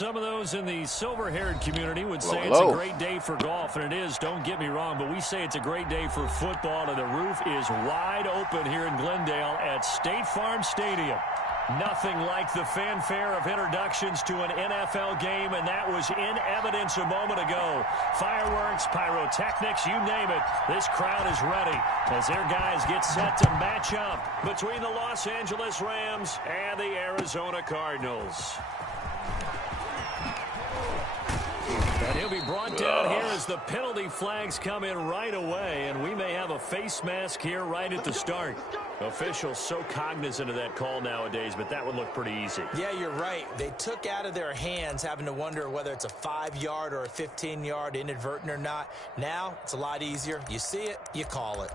Some of those in the silver-haired community would say it's a great day for golf, and it is, don't get me wrong, but we say it's a great day for football, and the roof is wide open here in Glendale at State Farm Stadium. Nothing like the fanfare of introductions to an NFL game, and that was in evidence a moment ago. Fireworks, pyrotechnics, you name it. This crowd is ready as their guys get set to match up between the Los Angeles Rams and the Arizona Cardinals. And he'll be brought down here as the penalty flags come in right away, and we may have a face mask here right at the start. Officials so cognizant of that call nowadays, but that would look pretty easy. Yeah, you're right. They took out of their hands having to wonder whether it's a 5-yard or a 15-yard inadvertent or not. Now, it's a lot easier. You see it, you call it.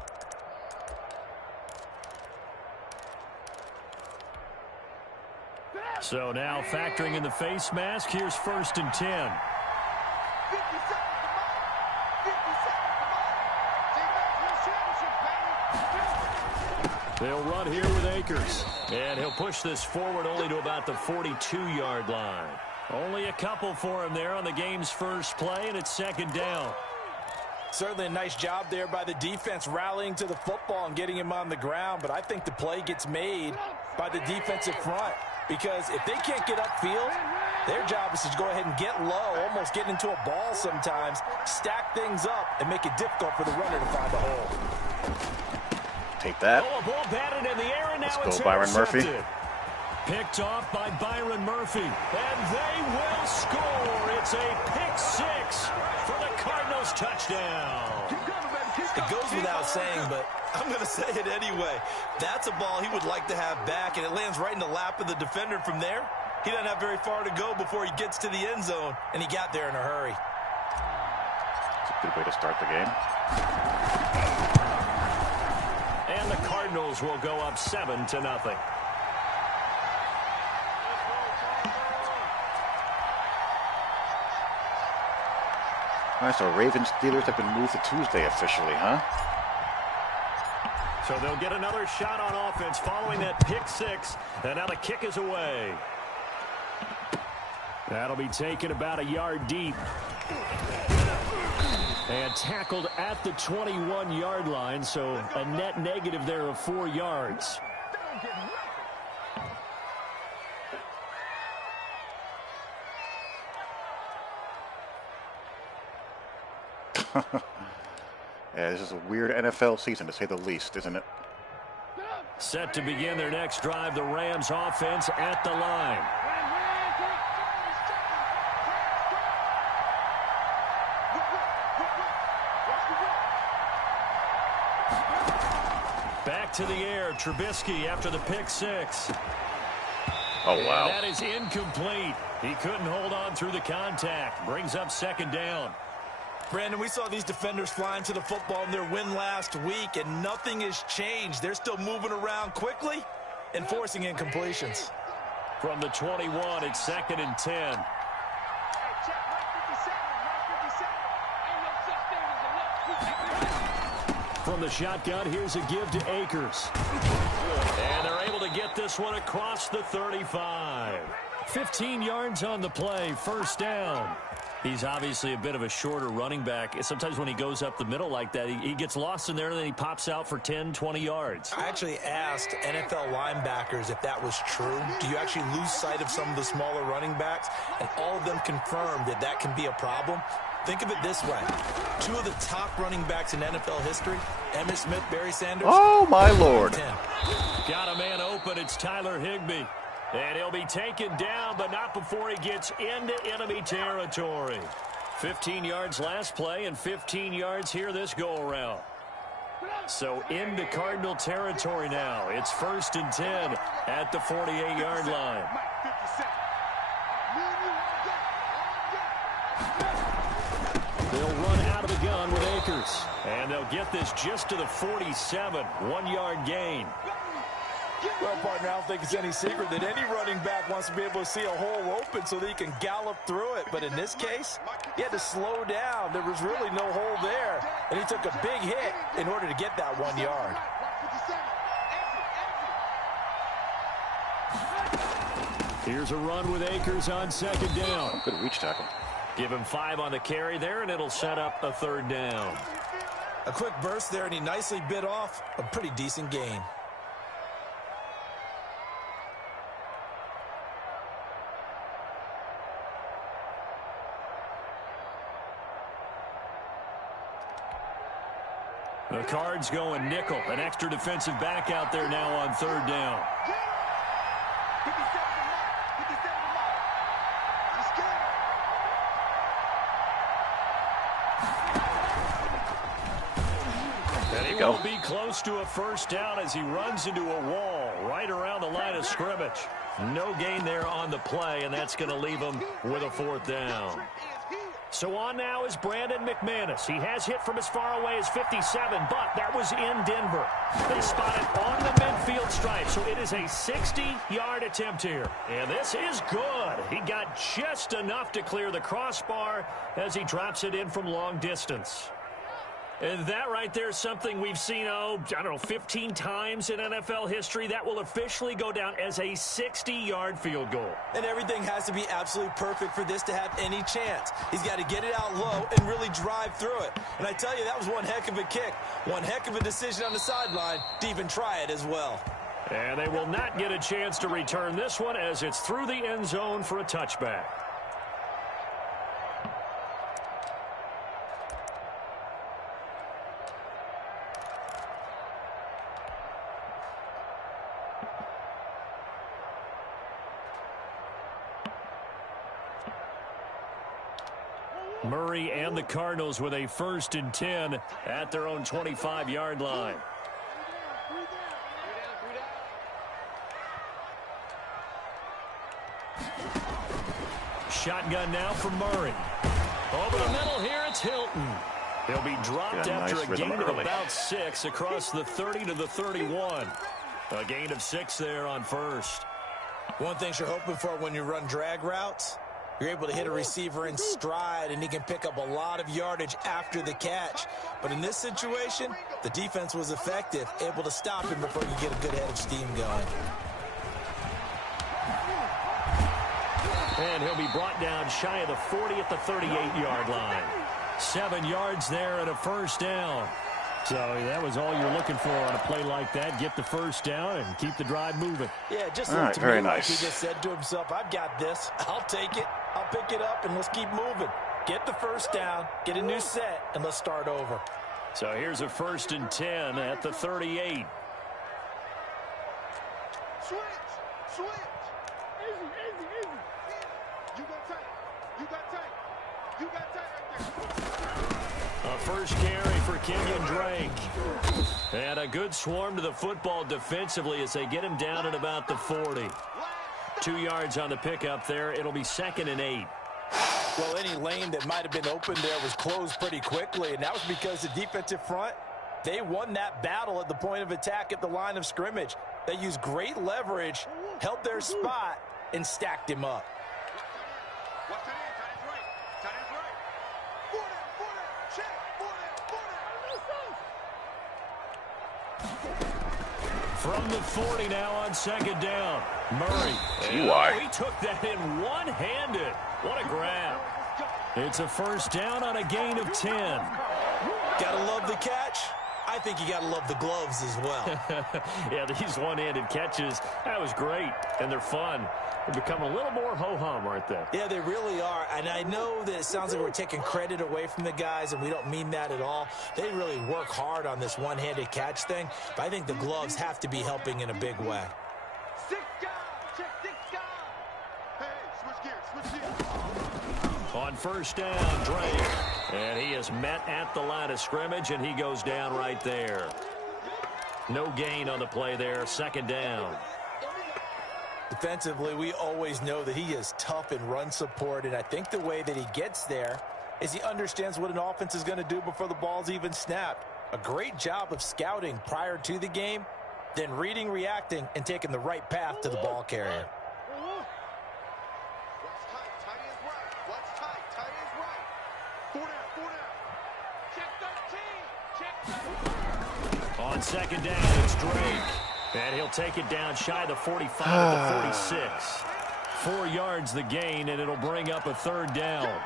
So now factoring in the face mask, here's 1st and 10. They'll run here with Akers. And he'll push this forward only to about the 42-yard line. Only a couple for him there on the game's first play, and it's 2nd down. Certainly a nice job there by the defense rallying to the football and getting him on the ground, but I think the play gets made by the defensive front because if they can't get upfield, their job is to go ahead and get low, almost get into a ball sometimes, stack things up, and make it difficult for the runner to find a hole. Take that. Oh, a ball batted in the air, and now Let's go, Byron Murphy. Picked off by Byron Murphy, and they will score. It's a pick 6 for the Cardinals touchdown. It goes without saying, but I'm going to say it anyway. That's a ball he would like to have back, and it lands right in the lap of the defender from there. He doesn't have very far to go before he gets to the end zone, and he got there in a hurry. It's a good way to start the game. And the Cardinals will go up 7-0. All right, so Ravens Steelers have been moved to Tuesday officially, huh? So they'll get another shot on offense following that pick 6, and now the kick is away. That'll be taken about a yard deep. And tackled at the 21-yard line, so a net negative there of 4 yards. Yeah, this is a weird NFL season, to say the least, isn't it? Set to begin their next drive, the Rams offense at the line. Back to the air, Trubisky after the pick 6. Oh, wow. And that is incomplete. He couldn't hold on through the contact. Brings up 2nd down. Brandon, we saw these defenders flying to the football in their win last week, and nothing has changed. They're still moving around quickly and forcing incompletions. From the 21, it's 2nd and 10. From the shotgun, here's a give to Akers. And they're able to get this one across the 35. 15 yards on the play, 1st down. He's obviously a bit of a shorter running back. Sometimes when he goes up the middle like that, he gets lost in there, and then he pops out for 10, 20 yards. I actually asked NFL linebackers if that was true. Do you actually lose sight of some of the smaller running backs? And all of them confirmed that that can be a problem. Think of it this way. 2 of the top running backs in NFL history, Emmitt Smith, Barry Sanders. Oh, my Lord. Got a man open. It's Tyler Higbee. And he'll be taken down, but not before he gets into enemy territory. 15 yards last play and 15 yards here this go-around. So into Cardinal territory now. It's 1st and 10 at the 48-yard line. They'll run out of the gun with Akers. And they'll get this just to the 47. 1-yard gain. Well, partner, I don't think it's any secret that any running back wants to be able to see a hole open so that he can gallop through it. But in this case, he had to slow down. There was really no hole there. And he took a big hit in order to get that 1 yard. Here's a run with Akers on second down. Good reach tackle. Give him 5 on the carry there, and it'll set up a third down. A quick burst there, and he nicely bit off a pretty decent gain. The Cards going nickel. An extra defensive back out there now on third down. And he will be close to a first down as he runs into a wall right around the line of scrimmage. No gain there on the play, and that's going to leave him with a fourth down. So on now is Brandon McManus. He has hit from as far away as 57, but that was in Denver. They spot it on the midfield stripe, so it is a 60-yard attempt here. And this is good. He got just enough to clear the crossbar as he drops it in from long distance. And that right there is something we've seen, I don't know, 15 times in NFL history. That will officially go down as a 60-yard field goal. And everything has to be absolutely perfect for this to have any chance. He's got to get it out low and really drive through it. And I tell you, that was one heck of a kick. One heck of a decision on the sideline to even try it as well. And they will not get a chance to return this one as it's through the end zone for a touchback. Murray and the Cardinals with a 1st and 10 at their own 25-yard line. Shotgun now for Murray. Over the middle here, it's Hilton. He'll be dropped after a gain of about 6 across the 30 to the 31. A gain of 6 there on first. One thing you're hoping for when you run drag routes, you're able to hit a receiver in stride, and he can pick up a lot of yardage after the catch. But in this situation, the defense was effective, able to stop him before he could get a good head of steam going. And he'll be brought down shy of the 40 at the 38-yard line. 7 yards there and a first down. So that was all you're looking for on a play like that. Get the first down and keep the drive moving. Yeah, just looked to me like he just said to himself, I've got this. I'll take it. I'll pick it up, and let's keep moving. Get the first down, get a new set, and let's start over. So here's a 1st and 10 at the 38. Switch. Easy. You got tight right there. A first carry for Kenyon Drake. And a good swarm to the football defensively as they get him down at about the 40. 2 yards on the pickup there. It'll be 2nd and 8. Well, any lane that might have been open there was closed pretty quickly, and that was because the defensive front, they won that battle at the point of attack at the line of scrimmage. They used great leverage, held their spot, and stacked him up. From the 40 now on 2nd down. Murray. He took that in one-handed. What a grab. It's a first down on a gain of 10. Gotta love the catch. I think you gotta love the gloves as well. Yeah, these one-handed catches, that was great, and they're fun. They become a little more ho-hum, aren't they? Yeah, they really are, and I know that it sounds like we're taking credit away from the guys, and we don't mean that at all. They really work hard on this one-handed catch thing, but I think the gloves have to be helping in a big way. 6 guys, check 6 guys. Hey, switch gears. On first down, Drake. And he is met at the line of scrimmage, and he goes down right there. No gain on the play there, 2nd down. Defensively, we always know that he is tough in run support, and I think the way that he gets there is he understands what an offense is going to do before the ball's even snapped. A great job of scouting prior to the game, then reading, reacting, and taking the right path to the ball carrier. On 2nd down, it's Drake. And he'll take it down shy of the 45 at the 46. 4 yards the gain, and it'll bring up a 3rd down.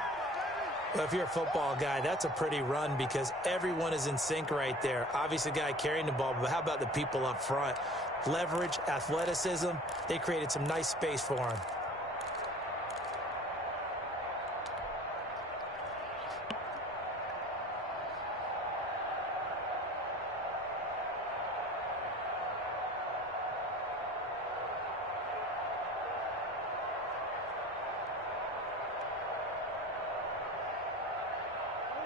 Well, if you're a football guy, that's a pretty run because everyone is in sync right there. Obviously, the guy carrying the ball, but how about the people up front? Leverage, athleticism, they created some nice space for him.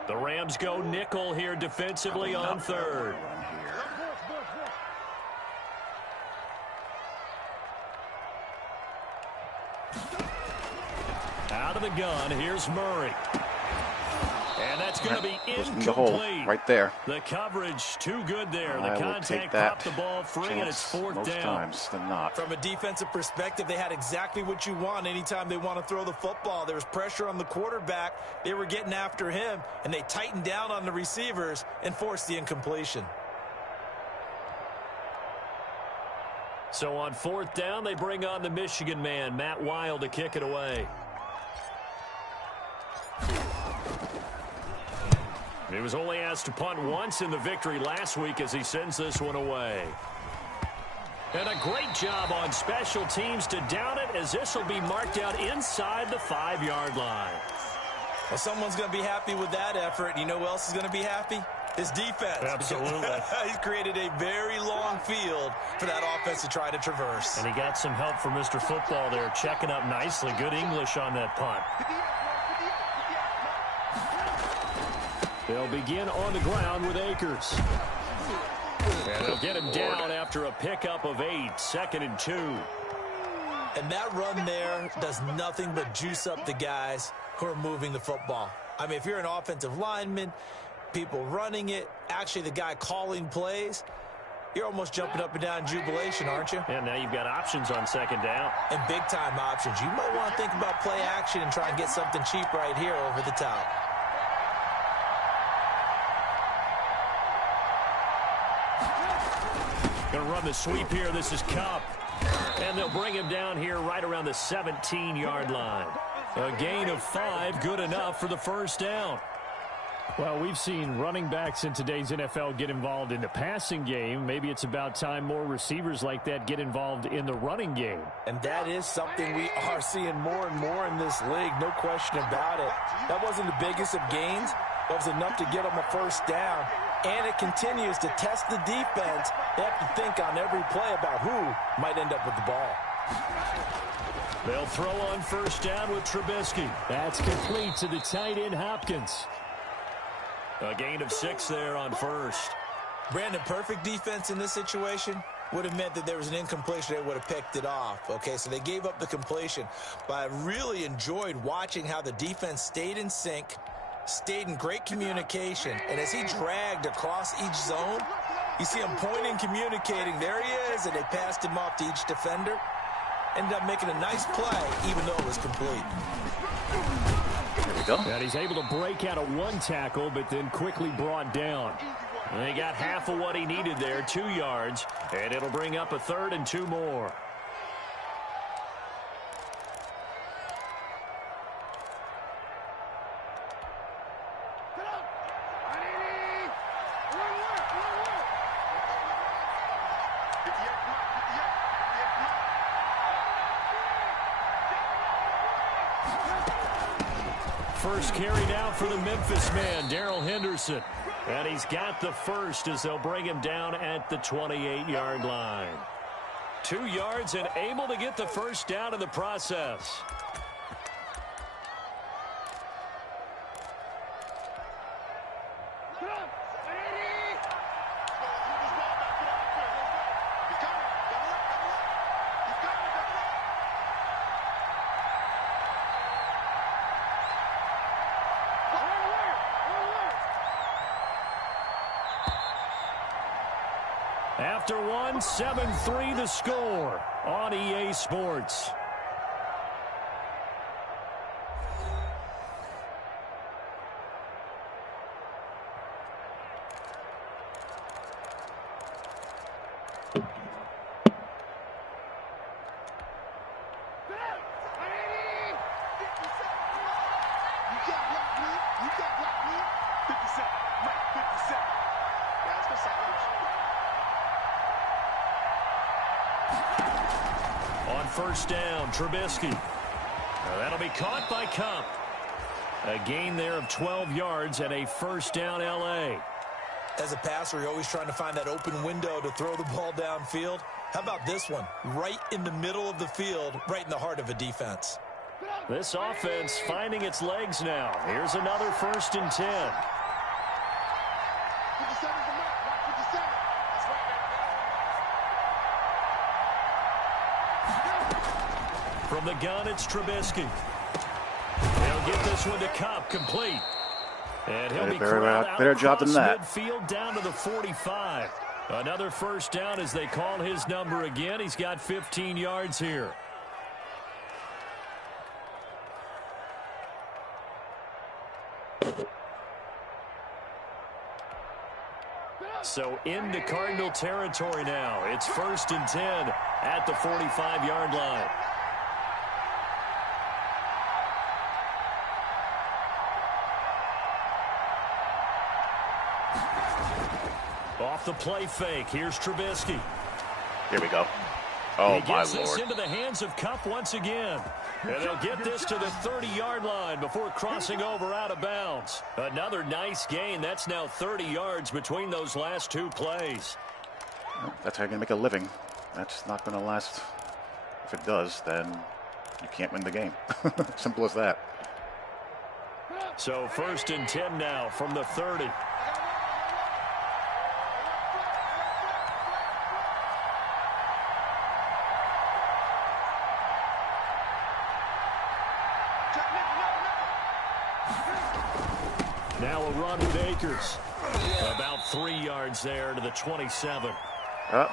The Rams go nickel here defensively on 3rd. Out of the gun, here's Murray. And that's going to be incomplete. The hole right there. The coverage too good there. The I contact popped the ball free, and it's 4th most down. Times than not. From a defensive perspective, they had exactly what you want anytime they want to throw the football. There was pressure on the quarterback. They were getting after him, and they tightened down on the receivers and forced the incompletion. So on 4th down, they bring on the Michigan man, Matt Wild, to kick it away. He was only asked to punt once in the victory last week as he sends this one away. And a great job on special teams to down it, as this will be marked out inside the 5-yard line. Well, someone's going to be happy with that effort. And you know who else is going to be happy? His defense. Absolutely. He's created a very long field for that offense to try to traverse. And he got some help from Mr. Football there, checking up nicely. Good English on that punt. They'll begin on the ground with Akers. And they'll get him down after a pickup of 8, 2nd and 2. And that run there does nothing but juice up the guys who are moving the football. I mean, if you're an offensive lineman, people running it, actually the guy calling plays, you're almost jumping up and down in jubilation, aren't you? And now you've got options on 2nd down. And big-time options. You might want to think about play action and try and get something cheap right here over the top. Going to run the sweep here. This is Cup. And they'll bring him down here right around the 17-yard line. A gain of 5, good enough for the 1st down. Well, we've seen running backs in today's NFL get involved in the passing game. Maybe it's about time more receivers like that get involved in the running game. And that is something we are seeing more and more in this league, no question about it. That wasn't the biggest of gains. That was enough to get them a 1st down. And it continues to test the defense. They have to think on every play about who might end up with the ball. They'll throw on 1st down with Trubisky. That's complete to the tight end, Hopkins. A gain of 6 there on 1st. Brandon, perfect defense in this situation would have meant that there was an incompletion. They would have picked it off. Okay, so they gave up the completion. But I really enjoyed watching how the defense stayed in sync, stayed in great communication, and as he dragged across each zone, you see him pointing, communicating. There he is, and they passed him off to each defender. Ended up making a nice play, even though it was complete. There we go. And he's able to break out of 1 tackle, but then quickly brought down. And he got half of what he needed there, 2 yards, and it'll bring up a 3rd and 2 more. First carry now for the Memphis man, Darrell Henderson. And he's got the 1st as they'll bring him down at the 28-yard line. 2 yards and able to get the 1st down in the process. After 1, 7-3 the score on EA Sports. You can't block me. 57. Mike, 57. Yeah, let's go silence. On first down, Trubisky. Now that'll be caught by Cup. A gain there of 12 yards and a first down L.A. As a passer, you're always trying to find that open window to throw the ball downfield. How about this one? Right in the middle of the field, right in the heart of a defense. This offense finding its legs now. Here's another 1st and 10. 57's the mark. Mark 57. That's right, From the gun, it's Trubisky. They'll get this one to Cup, complete. And he'll be corralled out better job than that. Midfield down to the 45. Another first down as they call his number again. He's got 15 yards here. So into Cardinal territory now. It's 1st and 10 at the 45-yard line. Off the play fake. Here's Trubisky. Here we go. Oh, he my gets this Lord. into the hands of Cup once again. And they'll get this to the 30-yard line before crossing over out of bounds. Another nice gain. That's now 30 yards between those last 2 plays. Well, that's how you're going to make a living. That's not going to last. If it does, then you can't win the game. Simple as that. So 1st and 10 now from the 30. Now a run with Akers. About 3 yards there to the 27.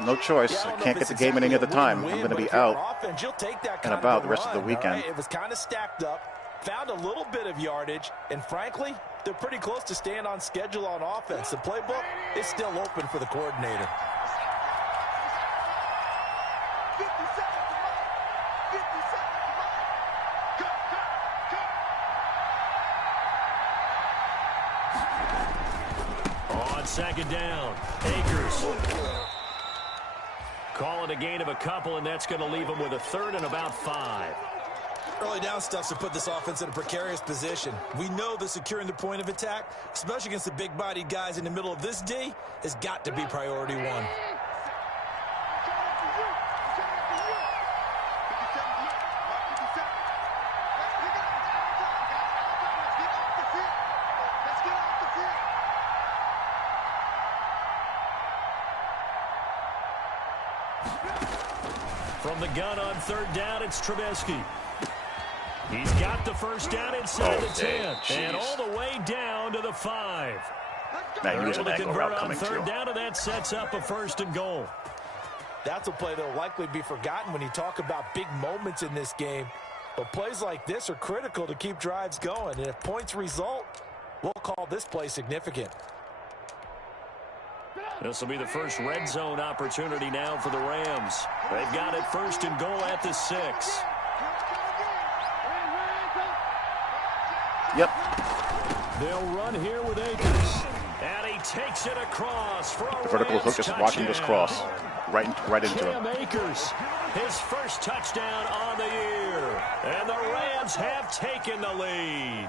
No choice. I can't get the game any other time. I'm going to be out and about the rest of the weekend. It was kind of stacked up, found a little bit of yardage, and frankly, they're pretty close to staying on schedule on offense. The playbook is still open for the coordinator. 57's the mark. 57's the mark. Cut. On 2nd down, Akers. Call it a gain of a couple, and that's going to leave them with a 3rd and about 5. Early down stuff to put this offense in a precarious position. We know that securing the point of attack, especially against the big-bodied guys in the middle of this D, has got to be priority 1. From the gun on 3rd down, it's Trubisky. He's got the first down inside the 10. And all the way down to the 5. Man, use an angle route coming on 3rd through. down, and that sets up a 1st and goal. That's a play that will likely be forgotten when you talk about big moments in this game. But plays like this are critical to keep drives going. And if points result, we'll call this play significant. This will be the first red zone opportunity now for the Rams. They've got it 1st and goal at the 6. Yep. They'll run here with Akers. And he takes it across for a The vertical hook is watching this cross. Right into him. Cam Akers, his first touchdown on the year. And the Rams have taken the lead.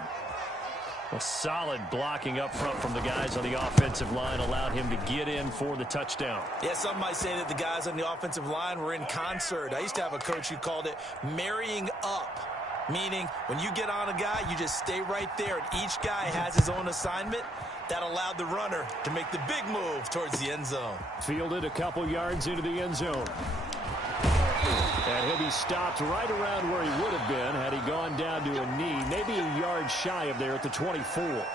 A solid blocking up front from the guys on the offensive line allowed him to get in for the touchdown. Yeah, some might say that the guys on the offensive line were in concert. I used to have a coach who called it marrying up, meaning when you get on a guy, you just stay right there, and each guy has his own assignment. That allowed the runner to make the big move towards the end zone. Fielded a couple yards into the end zone. And he'll be stopped right around where he would have been had he gone down to a knee, maybe a yard shy of there at the 24.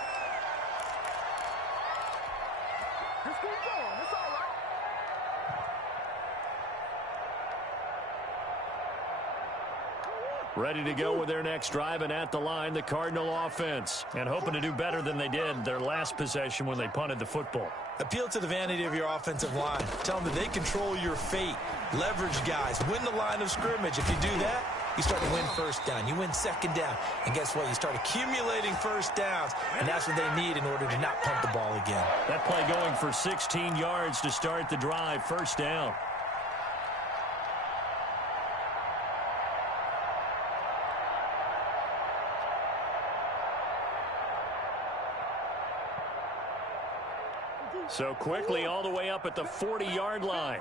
Ready to go with their next drive, and at the line, the Cardinal offense. And hoping to do better than they did their last possession when they punted the football. Appeal to the vanity of your offensive line. Tell them that they control your fate. Leverage guys. Win the line of scrimmage. If you do that, you start to win first down. You win second down. And guess what? You start accumulating first downs, and that's what they need in order to not punt the ball again. That play going for 16 yards to start the drive. First down. So quickly all the way up at the 40-yard line.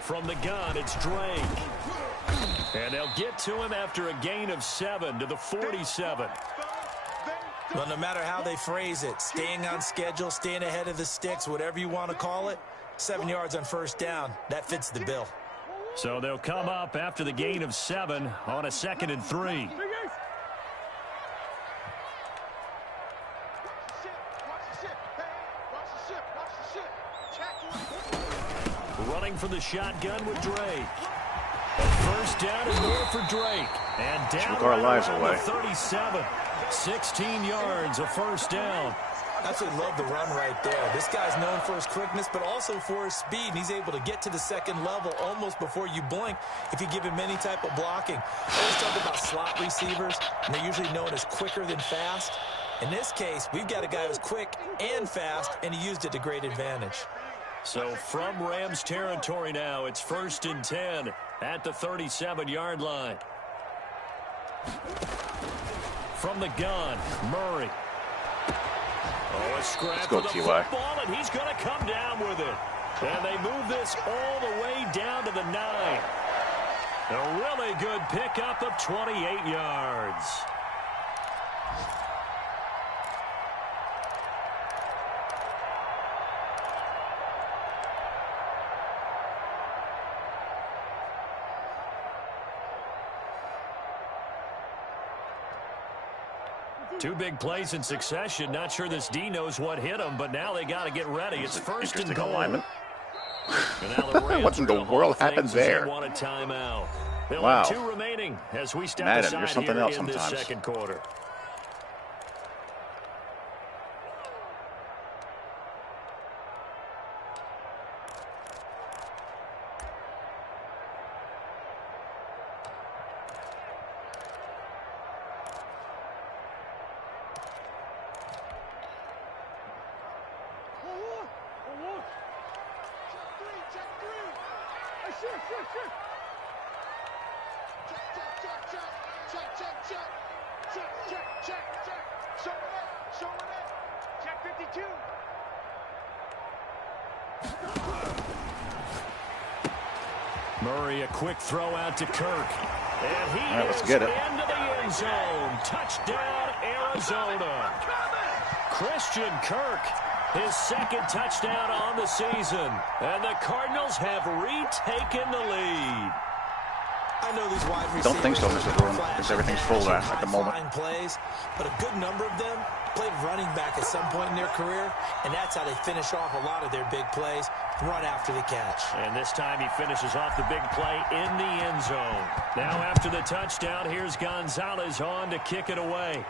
From the gun, it's Drake. And they'll get to him after a gain of 7 to the 47. Well, no matter how they phrase it, staying on schedule, staying ahead of the sticks, whatever you want to call it, 7 yards on first down, that fits the bill. So they'll come up after the gain of 7 on a 2nd and 3. Running for the shotgun with Drake. First down and more for Drake. And down took our lives away. 37. 16 yards, a first down. Absolutely love the run right there. This guy's known for his quickness, but also for his speed. And he's able to get to the second level almost before you blink if you give him any type of blocking. I always talk about slot receivers, and they're usually known as quicker than fast. In this case, we've got a guy who's quick and fast, and he used it to great advantage. So from Rams territory now, it's 1st and 10 at the 37-yard line. From the gun, Murray. Oh, a scrap for the football, and he's going to come down with it. And they move this all the way down to the 9. A really good pickup of 28 yards. Two big plays in succession. Not sure this D knows what hit him, but now they got to get ready. It's 1st and goal. Alignment. What in the world happened there? Want a timeout. They'll Wow. have 2 remaining as we step Madden, aside you're something here else in this sometimes. 2nd quarter. Murray, a quick throw out to Kirk. And he is into the end zone. Touchdown, Arizona. Christian Kirk, his 2nd touchdown on the season. And the Cardinals have retaken the lead. I know these wide receivers. Don't think so, Mr. Broom, because everything's full at the moment. Plays, but a good number of them played running back at some point in their career, and that's how they finish off a lot of their big plays, run after the catch. And this time he finishes off the big play in the end zone. Now after the touchdown, here's Gonzalez on to kick it away.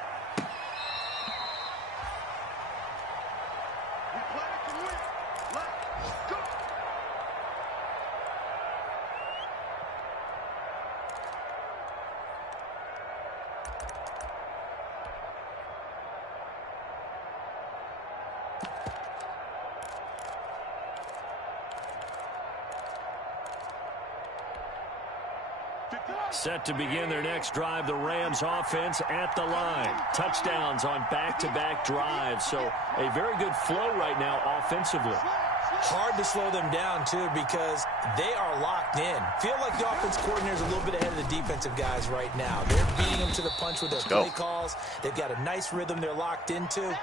Set to begin their next drive, the Rams offense at the line. Touchdowns on back-to-back drives, so a very good flow right now offensively. Hard to slow them down, too, because they are locked in. Feel like the offense coordinator is a little bit ahead of the defensive guys right now. They're beating them to the punch with their play calls. They've got a nice rhythm they're locked into.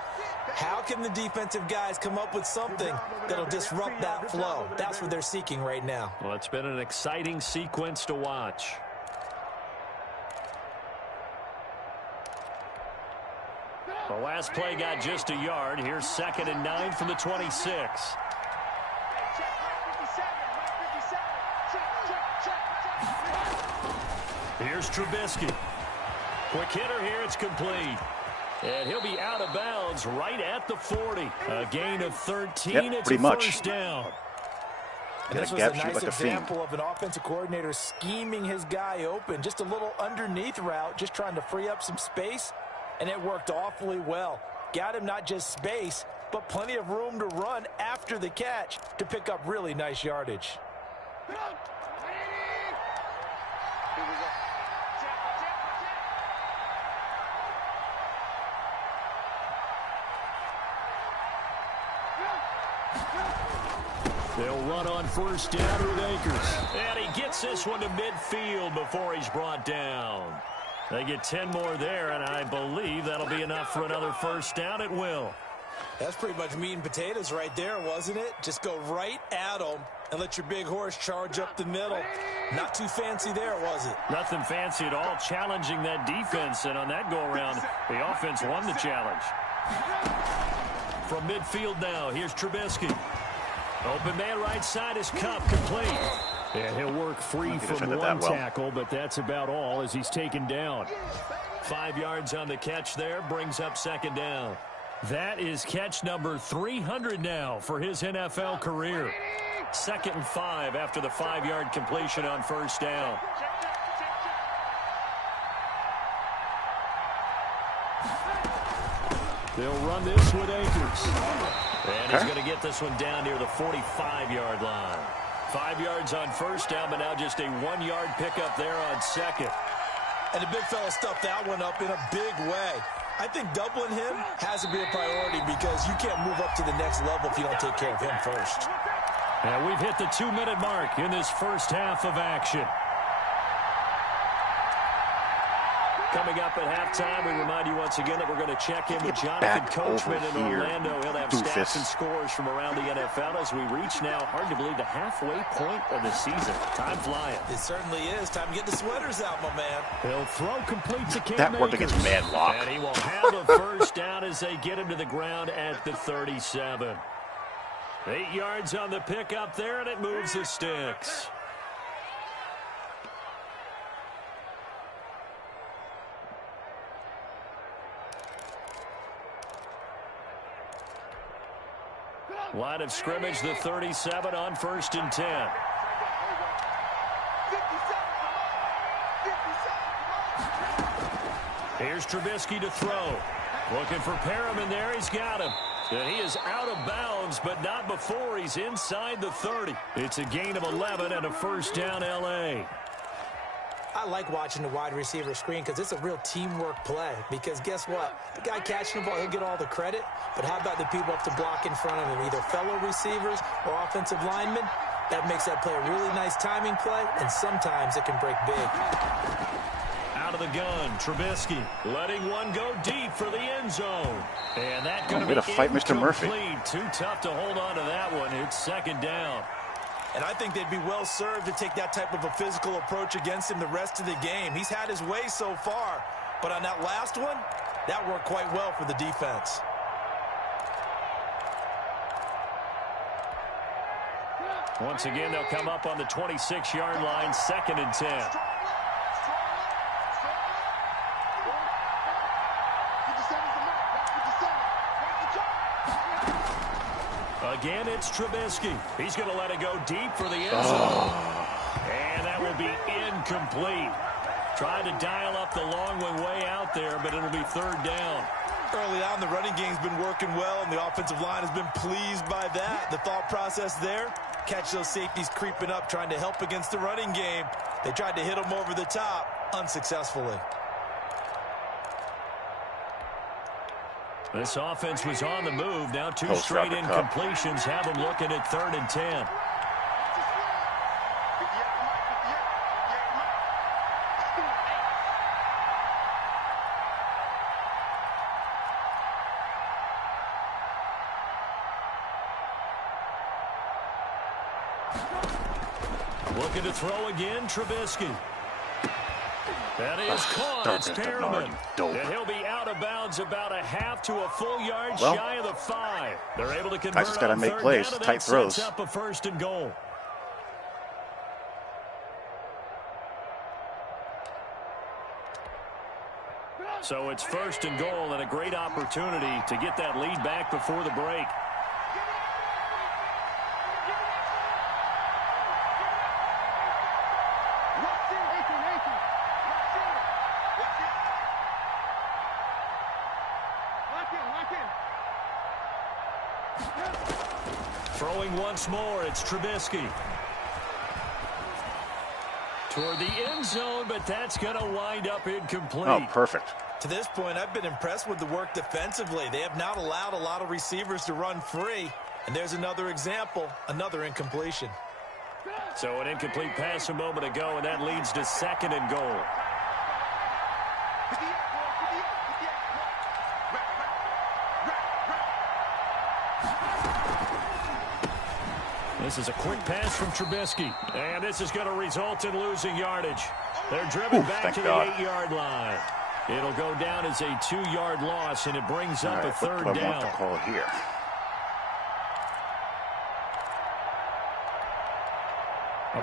How can the defensive guys come up with something that'll disrupt that flow? That's what they're seeking right now. Well, it's been an exciting sequence to watch. The last play got just a yard. Here's 2nd and 9 from the 26. Here's Trubisky. Quick hitter here. It's complete. And he'll be out of bounds right at the 40. A gain of 13. Yep, it's pretty a much. first down. And this was a nice example of an offensive coordinator scheming his guy open. Just a little underneath route, just trying to free up some space, and it worked awfully well. Got him not just space, but plenty of room to run after the catch to pick up really nice yardage. They'll run on first down with Akers. And he gets this one to midfield before he's brought down. They get 10 more there, and I believe that'll be enough for another first down. It will. That's pretty much meat and potatoes right there, wasn't it? Just go right at them and let your big horse charge up the middle. Not too fancy there, was it? Nothing fancy at all, challenging that defense. And on that go-around, the offense won the challenge. From midfield now, here's Trubisky. Open man right side is Cup, complete. And he'll work free from one tackle, but that's about all as he's taken down. 5 yards on the catch there, brings up second down. That is catch number 300 now for his NFL career. 2nd and 5 after the 5-yard completion on first down. They'll run this with Akers. And he's going to get this one down near the 45-yard line. 5 yards on first down, but now just a 1-yard pickup there on second. And the big fella stuffed that one up in a big way. I think doubling him has to be a priority because you can't move up to the next level if you don't take care of him first. And we've hit the 2-minute mark in this first half of action. Coming up at halftime, we remind you once again that we're going to check in with Jonathan Coachman in Orlando. He'll have stats and scores from around the NFL as we reach now, hard to believe, the halfway point of the season. Time flying. It certainly is. Time to get the sweaters out, my man. He'll throw complete to Cam That worked against Madlock. And he will have a first down as they get him to the ground at the 37. 8 yards on the pickup there, and it moves the sticks. Line of scrimmage, the 37 on 1st and 10. Here's Trubisky to throw. Looking for Perriman there. He's got him. And he is out of bounds, but not before he's inside the 30. It's a gain of 11 and a first down L.A. I like watching the wide receiver screen because it's a real teamwork play. Because guess what? The guy catching the ball, he'll get all the credit. But how about the people up to block in front of him, either fellow receivers or offensive linemen? That makes that play a really nice timing play, and sometimes it can break big. Out of the gun, Trubisky letting one go deep for the end zone. And that going to be fight Mr. Murphy. Too tough to hold on to that one. It's second down. And I think they'd be well served to take that type of a physical approach against him the rest of the game. He's had his way so far, but on that last one, that worked quite well for the defense. Once again, they'll come up on the 26-yard line, 2nd and 10. Again, it's Trubisky. He's going to let it go deep for the end zone. And that will be incomplete. Tried to dial up the long one way out there, but it'll be 3rd down. Early on, the running game's been working well, and the offensive line has been pleased by that. The thought process there, catch those safeties creeping up, trying to help against the running game. They tried to hit them over the top, unsuccessfully. This offense was on the move. Now 2 straight incompletions have them looking at 3rd and 10. Looking to throw again, Trubisky. That is caught. It's Perriman. And he'll be out of bounds about a half to a full yard shy of the 5. They're able to convert. Guys just got to make plays, tight throws. Sets up a 1st and goal. So it's 1st and goal and a great opportunity to get that lead back before the break. Throwing once more, it's Trubisky. Toward the end zone, but that's going to wind up incomplete. Oh, perfect. To this point, I've been impressed with the work defensively. They have not allowed a lot of receivers to run free. And there's another example, another incompletion. So an incomplete pass a moment ago, and that leads to 2nd and goal. This is a quick pass from Trubisky, and this is going to result in losing yardage. They're driven back to the 8-yard line. It'll go down as a 2-yard loss, and it brings up a 3rd down. What do I want to call here?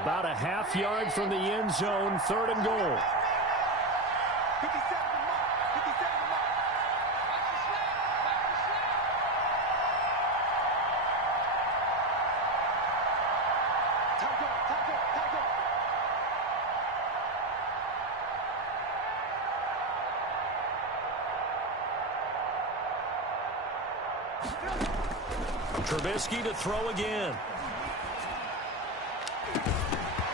About a half yard from the end zone, 3rd and goal. Trubisky to throw again.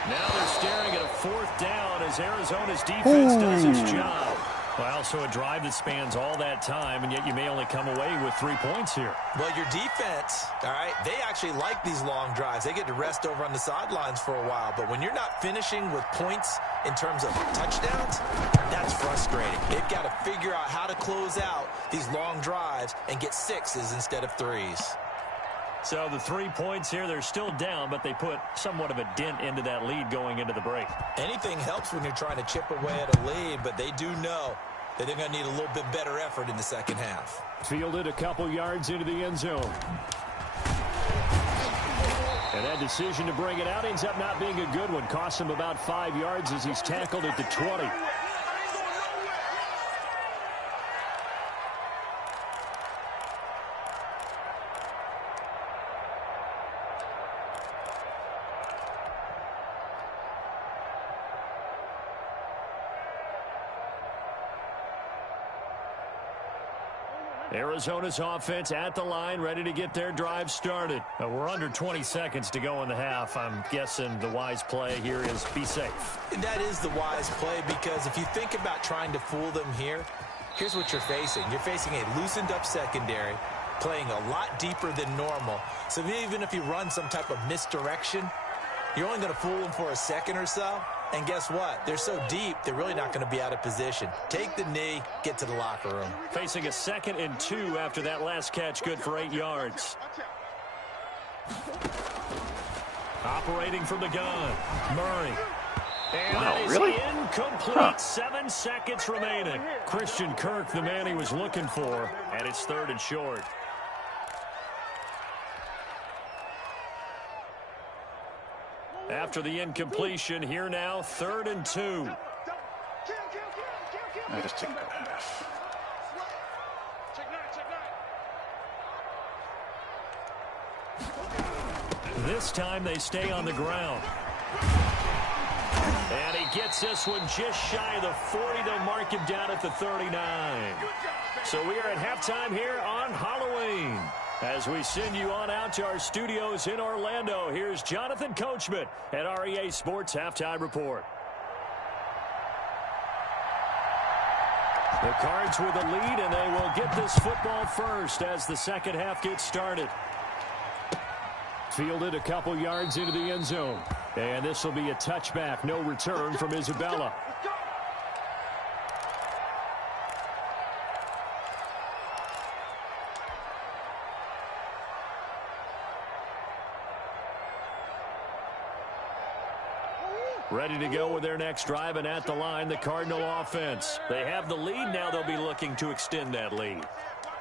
Now they're staring at a 4th down as Arizona's defense does its job. Well, so a drive that spans all that time, and yet you may only come away with 3 points here. Well, your defense, all right, they actually like these long drives. They get to rest over on the sidelines for a while. But when you're not finishing with points in terms of touchdowns, that's frustrating. They've got to figure out how to close out these long drives and get 6s instead of 3s. So the 3 points here, they're still down, but they put somewhat of a dent into that lead going into the break. Anything helps when you're trying to chip away at a lead, but they do know that they're going to need a little bit better effort in the second half. Fielded a couple yards into the end zone. And that decision to bring it out ends up not being a good one. Cost him about 5 yards as he's tackled at the 20. Arizona's offense at the line, ready to get their drive started. We're under 20 seconds to go in the half. I'm guessing the wise play here is be safe. That is the wise play, because if you think about trying to fool them here, here's what you're facing. You're facing a loosened up secondary, playing a lot deeper than normal. So even if you run some type of misdirection, you're only going to fool them for a second or so. And guess what? They're so deep, they're really not going to be out of position. Take the knee, get to the locker room. Facing a 2nd and 2 after that last catch, good for 8 yards. Operating from the gun, Murray. And that is incomplete. 7 seconds remaining. Christian Kirk, the man he was looking for, and it's 3rd and short. After the incompletion, here now, 3rd and 2. I just take that half. This time they stay on the ground. And he gets this one just shy of the 40. They'll mark him down at the 39. So we are at halftime here on Halloween. As we send you on out to our studios in Orlando, here's Jonathan Coachman at REA Sports Halftime Report. The Cards with a lead, and they will get this football first as the second half gets started. Fielded a couple yards into the end zone. And this will be a touchback. No return from Isabella. Ready to go with their next drive, and at the line, the Cardinal offense. They have the lead. Now they'll be looking to extend that lead.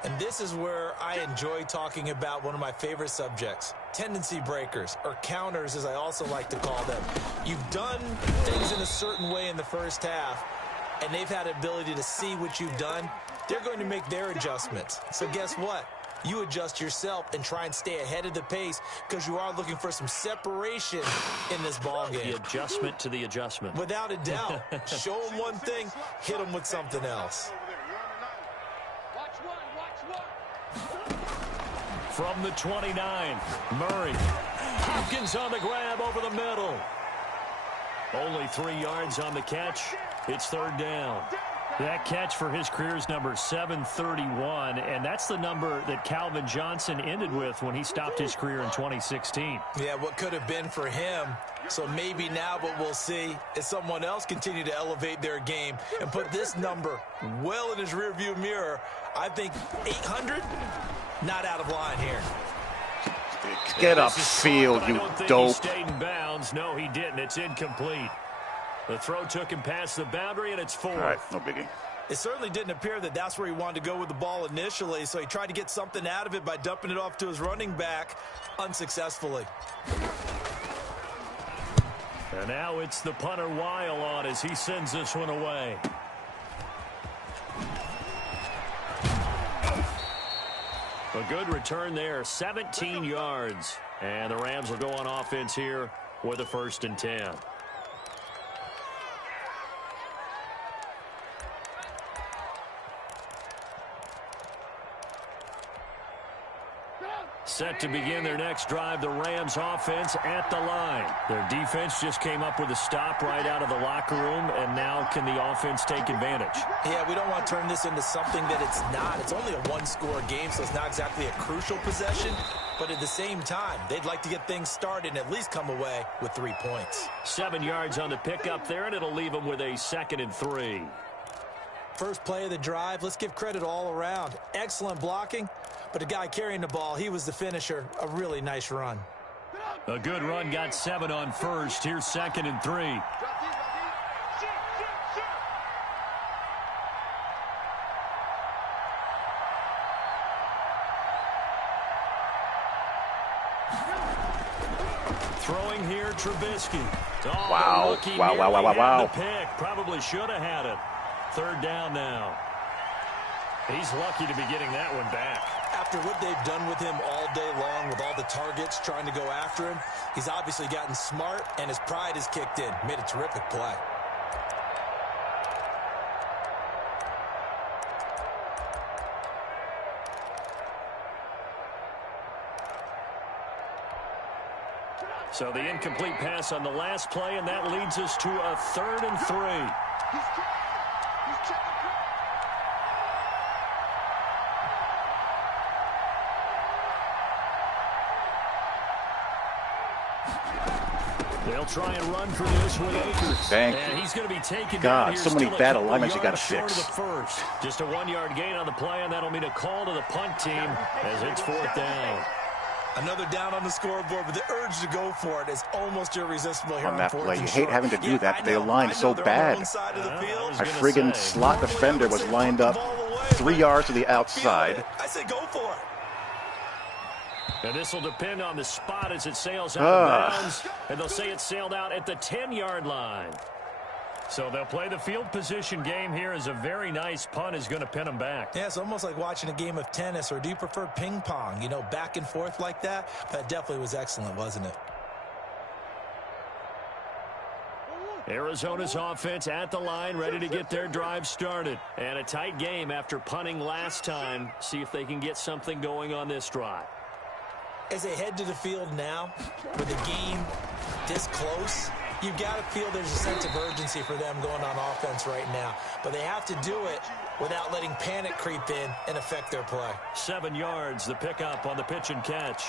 And this is where I enjoy talking about one of my favorite subjects, tendency breakers, or counters as I also like to call them. You've done things in a certain way in the first half. and they've had the ability to see what you've done, they're going to make their adjustments. So guess what? You adjust yourself and try and stay ahead of the pace because you are looking for some separation in this ball game. The adjustment to the adjustment. Without a doubt. Show them one thing, hit them with something else. From the 29, Murray. Hopkins on the grab over the middle. Only 3 yards on the catch. It's third down. That catch for his career is number 731, and that's the number that Calvin Johnson ended with when he stopped his career in 2016. Yeah, what could have been for him. So maybe now what we'll see is someone else continue to elevate their game and put this number well in his rearview mirror. I think 800, not out of line here. Get upfield, you dope. He stayed in bounds. No, he didn't. It's incomplete. The throw took him past the boundary, and it's 4th. All right, no biggie. It certainly didn't appear that that's where he wanted to go with the ball initially, so he tried to get something out of it by dumping it off to his running back unsuccessfully. And now it's the punter Weil on as he sends this one away. A good return there, 17 yards. And the Rams will go on offense here with a 1st and 10. Set to begin their next drive, the Rams offense at the line. Their defense just came up with a stop right out of the locker room, and now can the offense take advantage? Yeah, we don't want to turn this into something that it's not. It's only a one-score game, so it's not exactly a crucial possession. But at the same time, they'd like to get things started and at least come away with 3 points. 7 yards on the pickup there, and it'll leave them with a 2nd and 3. First play of the drive, let's give credit all around. Excellent blocking. But the guy carrying the ball, he was the finisher. A really nice run. A good run, got 7 on first. Here's 2nd and 3. Throwing here, Trubisky. Oh, wow. The pick. Probably should have had it. 3rd down now. He's lucky to be getting that one back. After what they've done with him all day long with all the targets trying to go after him, he's obviously gotten smart and his pride has kicked in. Made a terrific play. So the incomplete pass on the last play, and that leads us to a 3rd and 3. They'll try and run for this with Akers. Thank and you. He's going to be taken God, down here. so many bad alignments you got to short fix. Of the first. Just a 1-yard gain on the play, and that'll mean a call to the punt team as it's 4th down. Another down on the scoreboard, but the urge to go for it is almost irresistible here on that play. You hate short. having to do that. They aligned so bad. A friggin' friggin' slot defender was lined up 3 yards to the outside. I say go for it. And this will depend on the spot as it sails out of bounds. And they'll say it sailed out at the 10-yard line. So they'll play the field position game here as a very nice punt is going to pin them back. Yeah, it's almost like watching a game of tennis, or do you prefer ping pong? You know, back and forth like that? That definitely was excellent, wasn't it? Arizona's offense at the line, ready to get their drive started. And a tight game after punting last time. See if they can get something going on this drive. As they head to the field now, with the game this close, you've got to feel there's a sense of urgency for them going on offense right now. But they have to do it without letting panic creep in and affect their play. 7 yards, the pickup on the pitch and catch.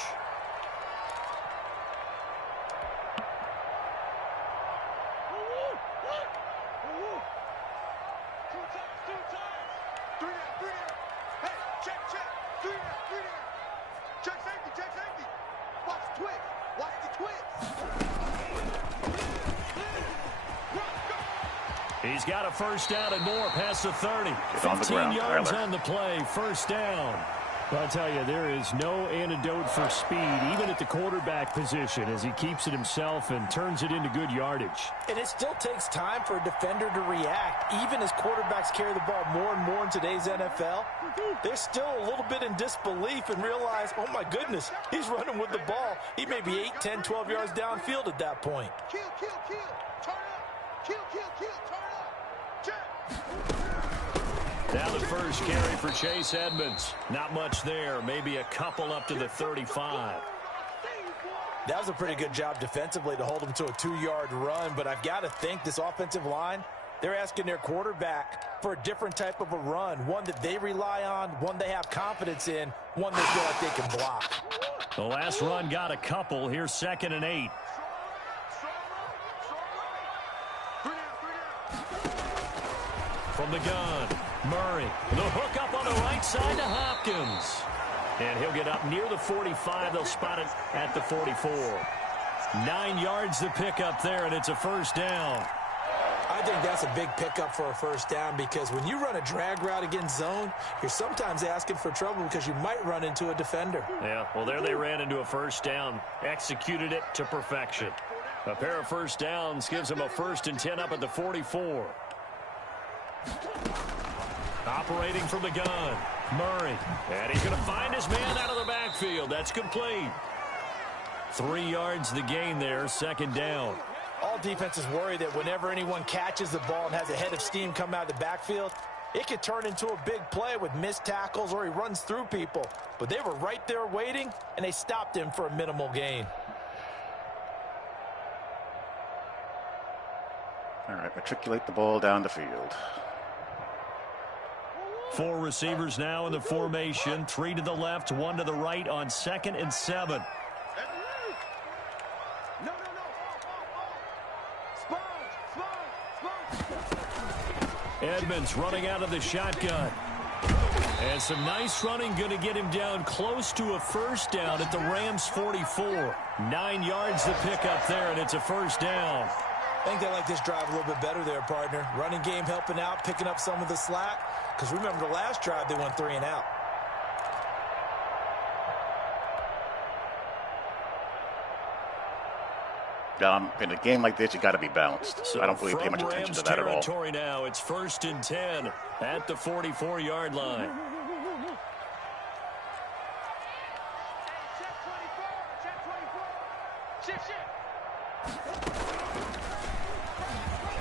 He's got a first down and more past the 30. 15 yards on the play, first down. Well, I'll tell you, there is no antidote for speed, even at the quarterback position, as he keeps it himself and turns it into good yardage. And it still takes time for a defender to react. Even as quarterbacks carry the ball more and more in today's NFL, they're still a little bit in disbelief and realize, oh my goodness, he's running with the ball. He may be 8, 10, 12 yards downfield at that point. Kill, kill, kill. Turn up. Kill, kill, kill. Turn up. Check. Now the first carry for Chase Edmonds. Not much there. Maybe a couple up to the 35. That was a pretty good job defensively to hold him to a 2-yard run, but I've got to think this offensive line, they're asking their quarterback for a different type of a run, one that they rely on, one they have confidence in, one they feel like they can block. The last run got a couple. Here's 2nd and 8. From the gun, Murray. The hook up on the right side to Hopkins. And he'll get up near the 45. They'll spot it at the 44. 9 yards to pick up there, and it's a first down. I think that's a big pickup for a first down because when you run a drag route against zone, you're sometimes asking for trouble because you might run into a defender. Yeah, well, there they ran into a first down, executed it to perfection. A pair of first downs gives them a 1st and 10 up at the 44. Operating from the gun, Murray. And he's going to find his man out of the backfield. That's complete. 3 yards the gain there, 2nd down. All defenses worry that whenever anyone catches the ball and has a head of steam come out of the backfield, it could turn into a big play with missed tackles or he runs through people. But they were right there waiting, and they stopped him for a minimal gain. All right, matriculate the ball down the field. 4 receivers now in the formation. 3 to the left, 1 to the right on 2nd and 7. Edmonds running out of the shotgun. And some nice running going to get him down close to a first down at the Rams 44. 9 yards to pick up there, and it's a first down. I think they like this drive a little bit better there, partner. Running game helping out, picking up some of the slack. Because remember the last drive, they went 3 and out. In a game like this, you got to be balanced. So I don't really pay much attention to that at all. Now it's 1st and 10 at the 44-yard line.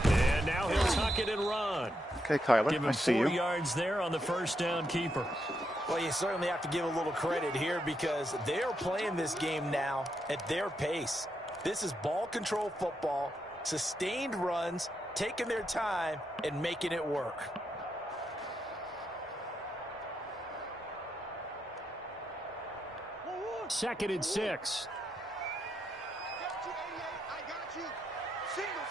And now he'll tuck it and run. Okay, Kyler, give him I see you. 4 yards there on the first down keeper. Well, you certainly have to give a little credit here because they're playing this game now at their pace. This is ball control football, sustained runs, taking their time, and making it work. Second and 6. I got you. Single.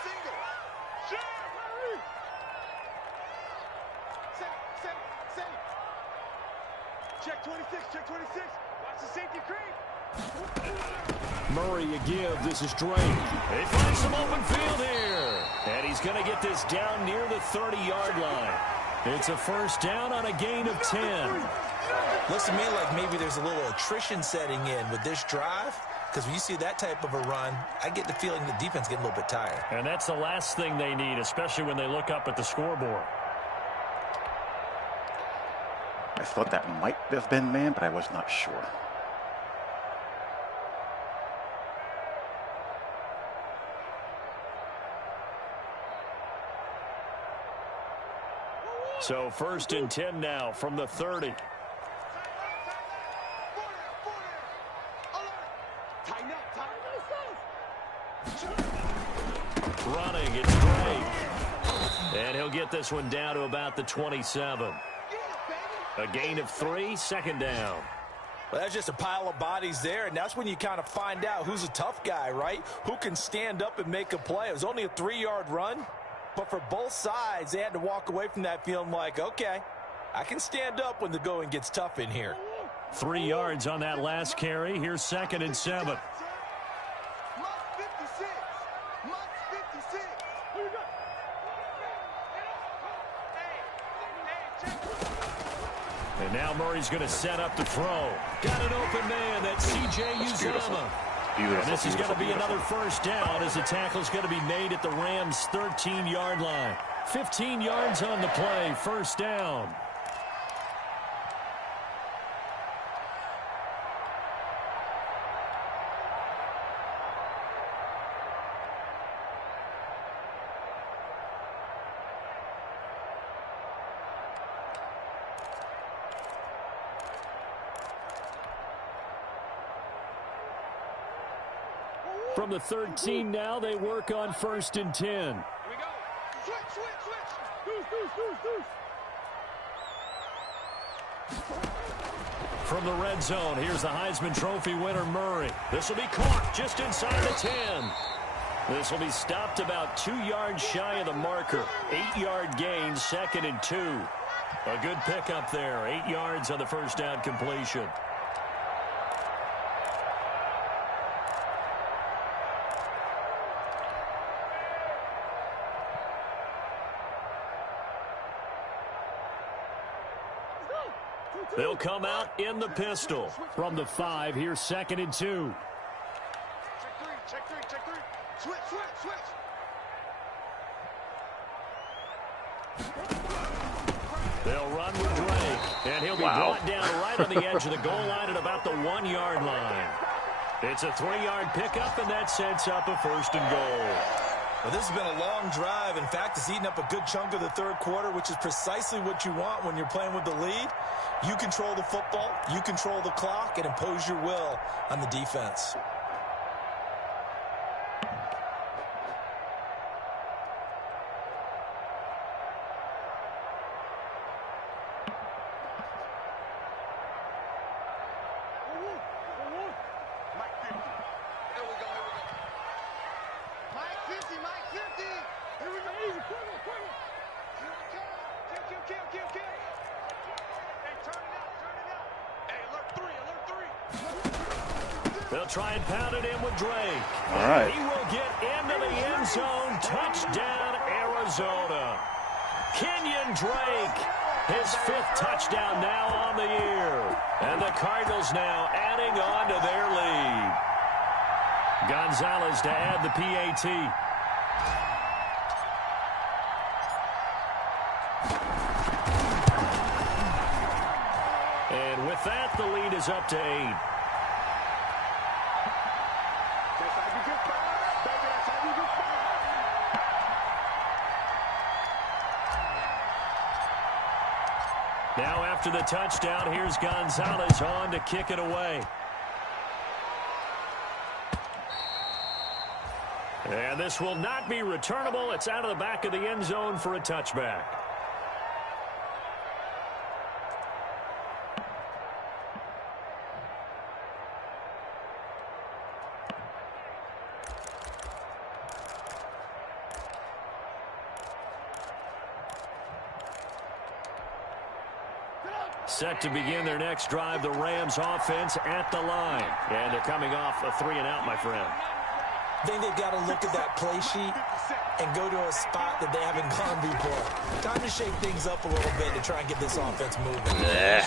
Check 26. Watch the safety creep. Murray a give. This is Drake. They find some open field here. And he's going to get this down near the 30-yard line. It's a first down on a gain of 10. Looks to me like maybe there's a little attrition setting in with this drive. Because when you see that type of a run, I get the feeling the defense getting a little bit tired. And that's the last thing they need, especially when they look up at the scoreboard. I thought that might have been man, but I was not sure. So 1st and 10 now from the 30. Running, it's Drake. And he'll get this one down to about the 27. A gain of 3, 2nd down. Well, that's just a pile of bodies there, and that's when you kind of find out who's a tough guy, right? Who can stand up and make a play. It was only a 3-yard run, but for both sides, they had to walk away from that feeling like, okay, I can stand up when the going gets tough in here. 3 yards on that last carry. Here's 2nd and 7. And now Murray's going to set up to throw. Got an open man. That's C.J. Uzomah. Beautiful. And this is going to be another first down as the tackle's going to be made at the Rams' 13-yard line. 15 yards on the play. First down. From the 13 now, they work on 1st and 10. Here we go. Switch. From the red zone, here's the Heisman Trophy winner, Murray. This will be caught just inside the 10. This will be stopped about 2 yards shy of the marker. 8-yard gain, 2nd and 2. A good pickup there. 8 yards on the first down completion. They'll come out in the pistol. From the 5, here's 2nd and 2. Check three. Switch. They'll run with Drake, and he'll be brought down right on the edge of the goal line at about the 1-yard line. It's a 3-yard pickup, and that sets up a 1st and goal. Well, this has been a long drive. In fact, it's eaten up a good chunk of the third quarter, which is precisely what you want when you're playing with the lead. You control the football, you control the clock, and impose your will on the defense. They'll try and pound it in with Drake. All right. He will get into the end zone. Touchdown, Arizona. Kenyon Drake, his 5th touchdown now on the year. And the Cardinals now adding on to their lead. Gonzalez to add the PAT. And with that, the lead is up to 8. Now after the touchdown, here's Gonzalez on to kick it away. And this will not be returnable. It's out of the back of the end zone for a touchback. Set to begin their next drive, the Rams offense at the line. And they're coming off a 3-and-out, my friend. I think they've got to look at that play sheet and go to a spot that they haven't gone before. Time to shake things up a little bit to try and get this offense moving.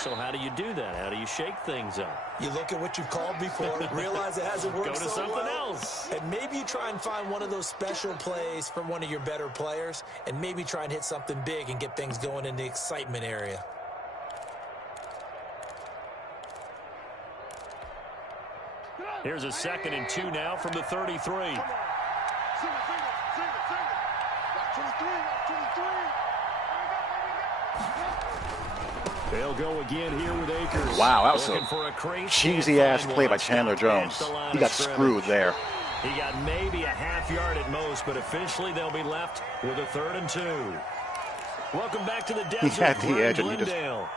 So how do you do that? How do you shake things up? You look at what you've called before, realize it hasn't worked Go to so something well, else. and maybe you try and find one of those special plays from one of your better players, and maybe try and hit something big and get things going in the excitement area. Here's a 2nd and 2 now from the 33. They'll go again here with Akers. Wow, that was a cheesy-ass play by Chandler Jones. He got screwed there. He got maybe a half-yard at most, but officially they'll be left with a 3rd and 2. Welcome back to the desert. He had the edge and he just Glendale.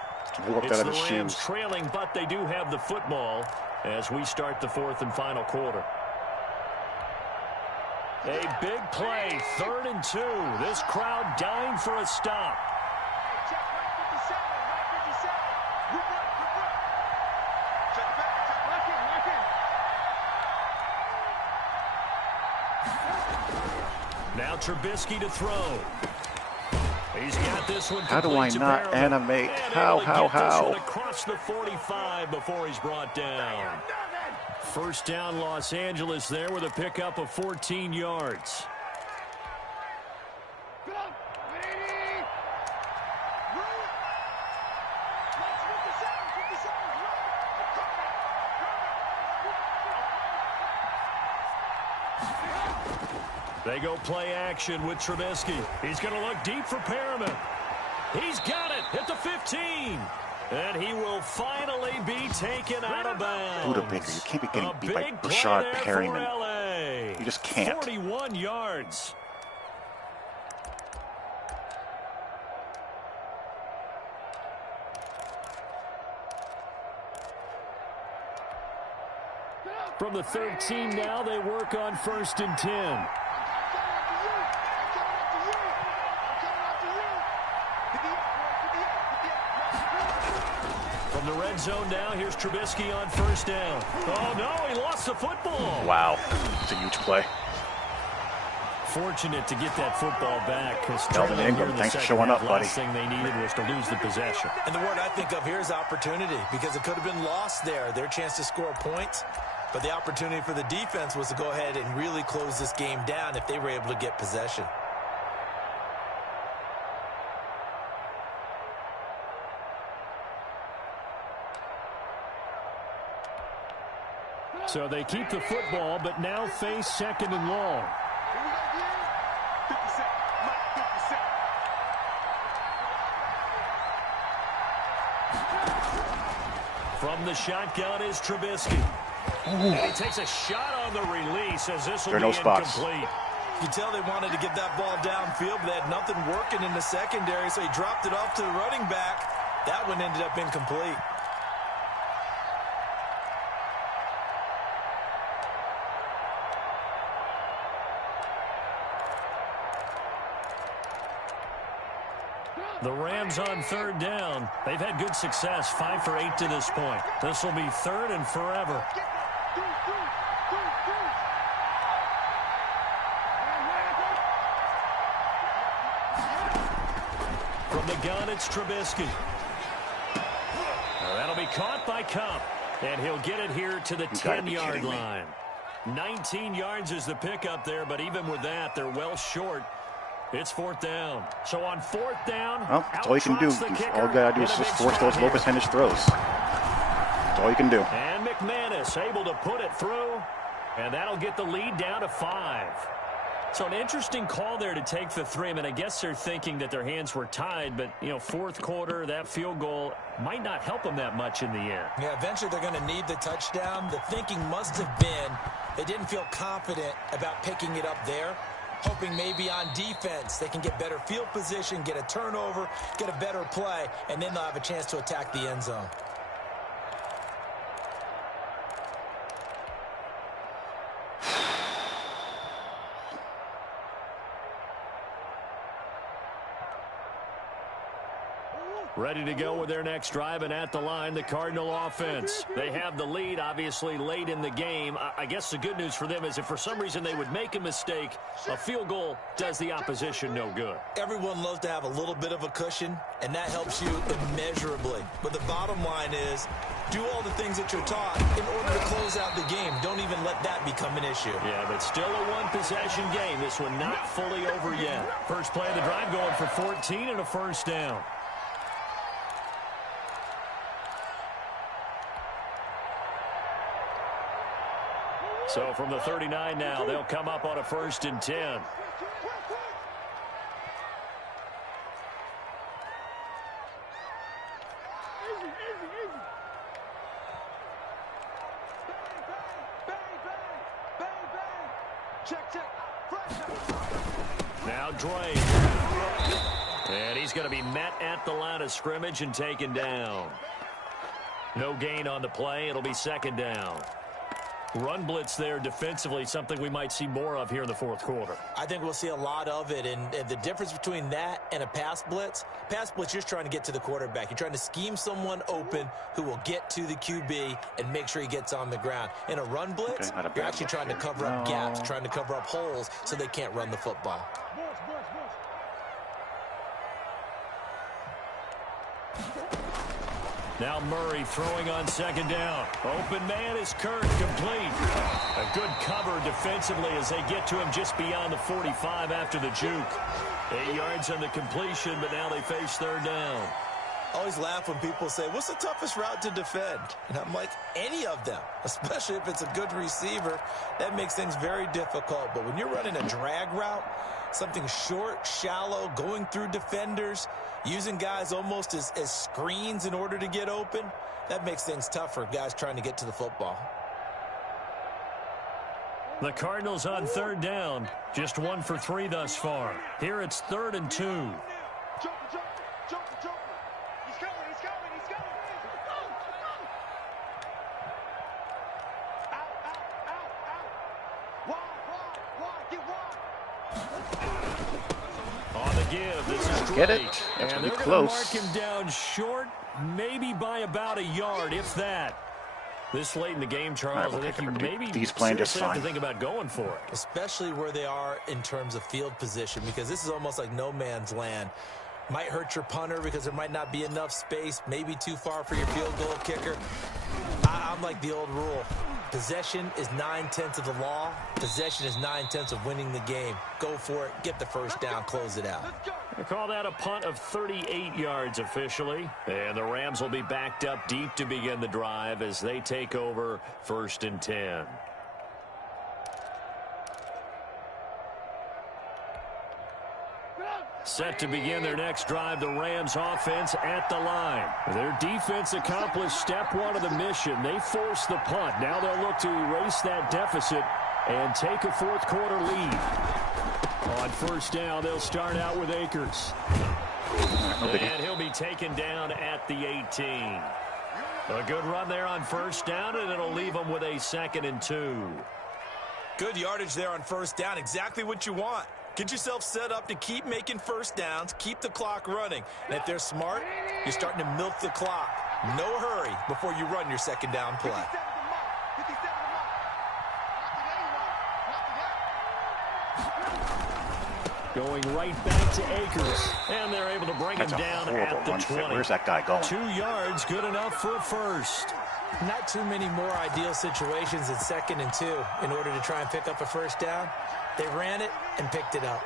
warped It's out of the his Rams shoes. trailing, but they do have the football as we start the 4th and final quarter. A big play, 3rd and 2. This crowd dying for a stop. Now Trubisky to throw. He's got this one. How do I not animate? How? Across the 45 before he's brought down. First down, Los Angeles there with a pickup of 14 yards. They go play action with Trubisky. He's going to look deep for Perriman. He's got it at the 15. And he will finally be taken out of bounds. Buda Baker, you can't be getting beat by Rashad Perriman. You just can't. 41 yards. From the 13 now, they work on 1st and 10. From the red zone now, here's Trubisky on 1st down. Oh, no, he lost the football. Wow, it's a huge play. Fortunate to get that football back. Melvin Ingram, thanks for showing up, buddy. Last thing they needed was to lose the possession. And the word I think of here is opportunity, because it could have been lost there. Their chance to score points. But the opportunity for the defense was to go ahead and really close this game down if they were able to get possession. So they keep the football, but now face 2nd and long. From the shotgun is Trubisky. And he takes a shot on the release as this will be incomplete. You tell they wanted to get that ball downfield, but they had nothing working in the secondary, so he dropped it off to the running back. That one ended up incomplete. The Rams on 3rd down. They've had good success, 5 for 8 to this point. This will be 3rd and forever. From the gun, it's Trubisky. That'll be caught by Cup, and he'll get it here to the 10-yard line. 19 yards is the pickup there, but even with that, they're well short. It's 4th down. So on 4th down, well, that's all you can do. All you got to do is just force those Lopez-Hennis throws. That's all you can do. And McManus able to put it through, and that'll get the lead down to 5. So an interesting call there to take the 3. I mean, I guess they're thinking that their hands were tied, but, you know, 4th quarter, that field goal might not help them that much in the end. Yeah, eventually they're going to need the touchdown. The thinking must have been they didn't feel confident about picking it up there, hoping maybe on defense they can get better field position, get a turnover, get a better play, and then they'll have a chance to attack the end zone. Ready to go with their next drive, and at the line, the Cardinal offense. They have the lead, obviously, late in the game. I guess the good news for them is if for some reason they would make a mistake, a field goal does the opposition no good. Everyone loves to have a little bit of a cushion, and that helps you immeasurably. But the bottom line is, do all the things that you're taught in order to close out the game. Don't even let that become an issue. Yeah, but still a one-possession game. This one not fully over yet. First play of the drive going for 14 and a 1st down. So from the 39 now, they'll come up on a 1st and 10. Now Dre. And he's going to be met at the line of scrimmage and taken down. No gain on the play. It'll be 2nd down. Run blitz there defensively, something we might see more of here in the 4th quarter. I think we'll see a lot of it, and the difference between that and a pass blitz, you're just trying to get to the quarterback. You're trying to scheme someone open who will get to the QB and make sure he gets on the ground. In a run blitz, you're actually trying to cover up gaps, trying to cover up holes so they can't run the football. Now Murray throwing on second down. Open man is Kirk, complete. A good cover defensively as they get to him just beyond the 45 after the juke. 8 yards on the completion, but now they face third down. I always laugh when people say, what's the toughest route to defend? And I'm like, any of them, especially if it's a good receiver. That makes things very difficult. But when you're running a drag route, something short, shallow, going through defenders, using guys almost as screens in order to get open, that makes things tough for guys trying to get to the football. The Cardinals on third down, just 1 for 3 thus far. Here it's 3rd and 2. On the give, this is great. Get it? That's and going to they're be going to close. mark him down short, maybe by about a yard, if that. This late in the game, Charles, Right, I think you maybe he's playing just seriously have fine. to think about going for it. Especially where they are in terms of field position, because this is almost like no man's land. Might hurt your punter because there might not be enough space, maybe too far for your field goal kicker. I'm like the old rule. Possession is 9/10 of the law. Possession is 9/10 of winning the game. Go for it. Get the first down. Close it out. They call that a punt of 38 yards officially. And the Rams will be backed up deep to begin the drive as they take over 1st and 10. Set to begin their next drive, the Rams offense at the line. Their defense accomplished step 1 of the mission. They forced the punt. Now they'll look to erase that deficit and take a 4th quarter lead. On 1st down, they'll start out with Akers. And he'll be taken down at the 18. A good run there on 1st down, and it'll leave them with a 2nd and 2. Good yardage there on 1st down. Exactly what you want. Get yourself set up to keep making 1st downs, keep the clock running. And if they're smart, you're starting to milk the clock. No hurry before you run your 2nd down play. Going right back to Akers. And they're able to bring him down at the 20. Where's that guy going? 2 yards, good enough for a first. Not too many more ideal situations in 2nd and 2 in order to try and pick up a 1st down. They ran it and picked it up.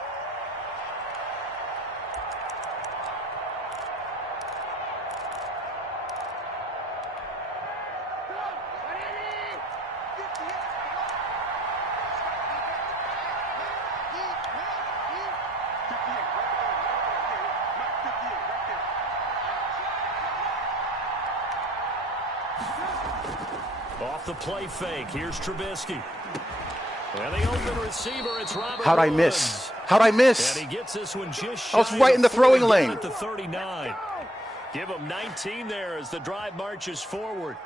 Off the play fake, here's Trubisky. And the open receiver, it's Robert How'd I Woods. miss? How'd I miss? And he gets this one just shy I was right in the throwing lane. At the 39. Give him 19 there as the drive marches forward.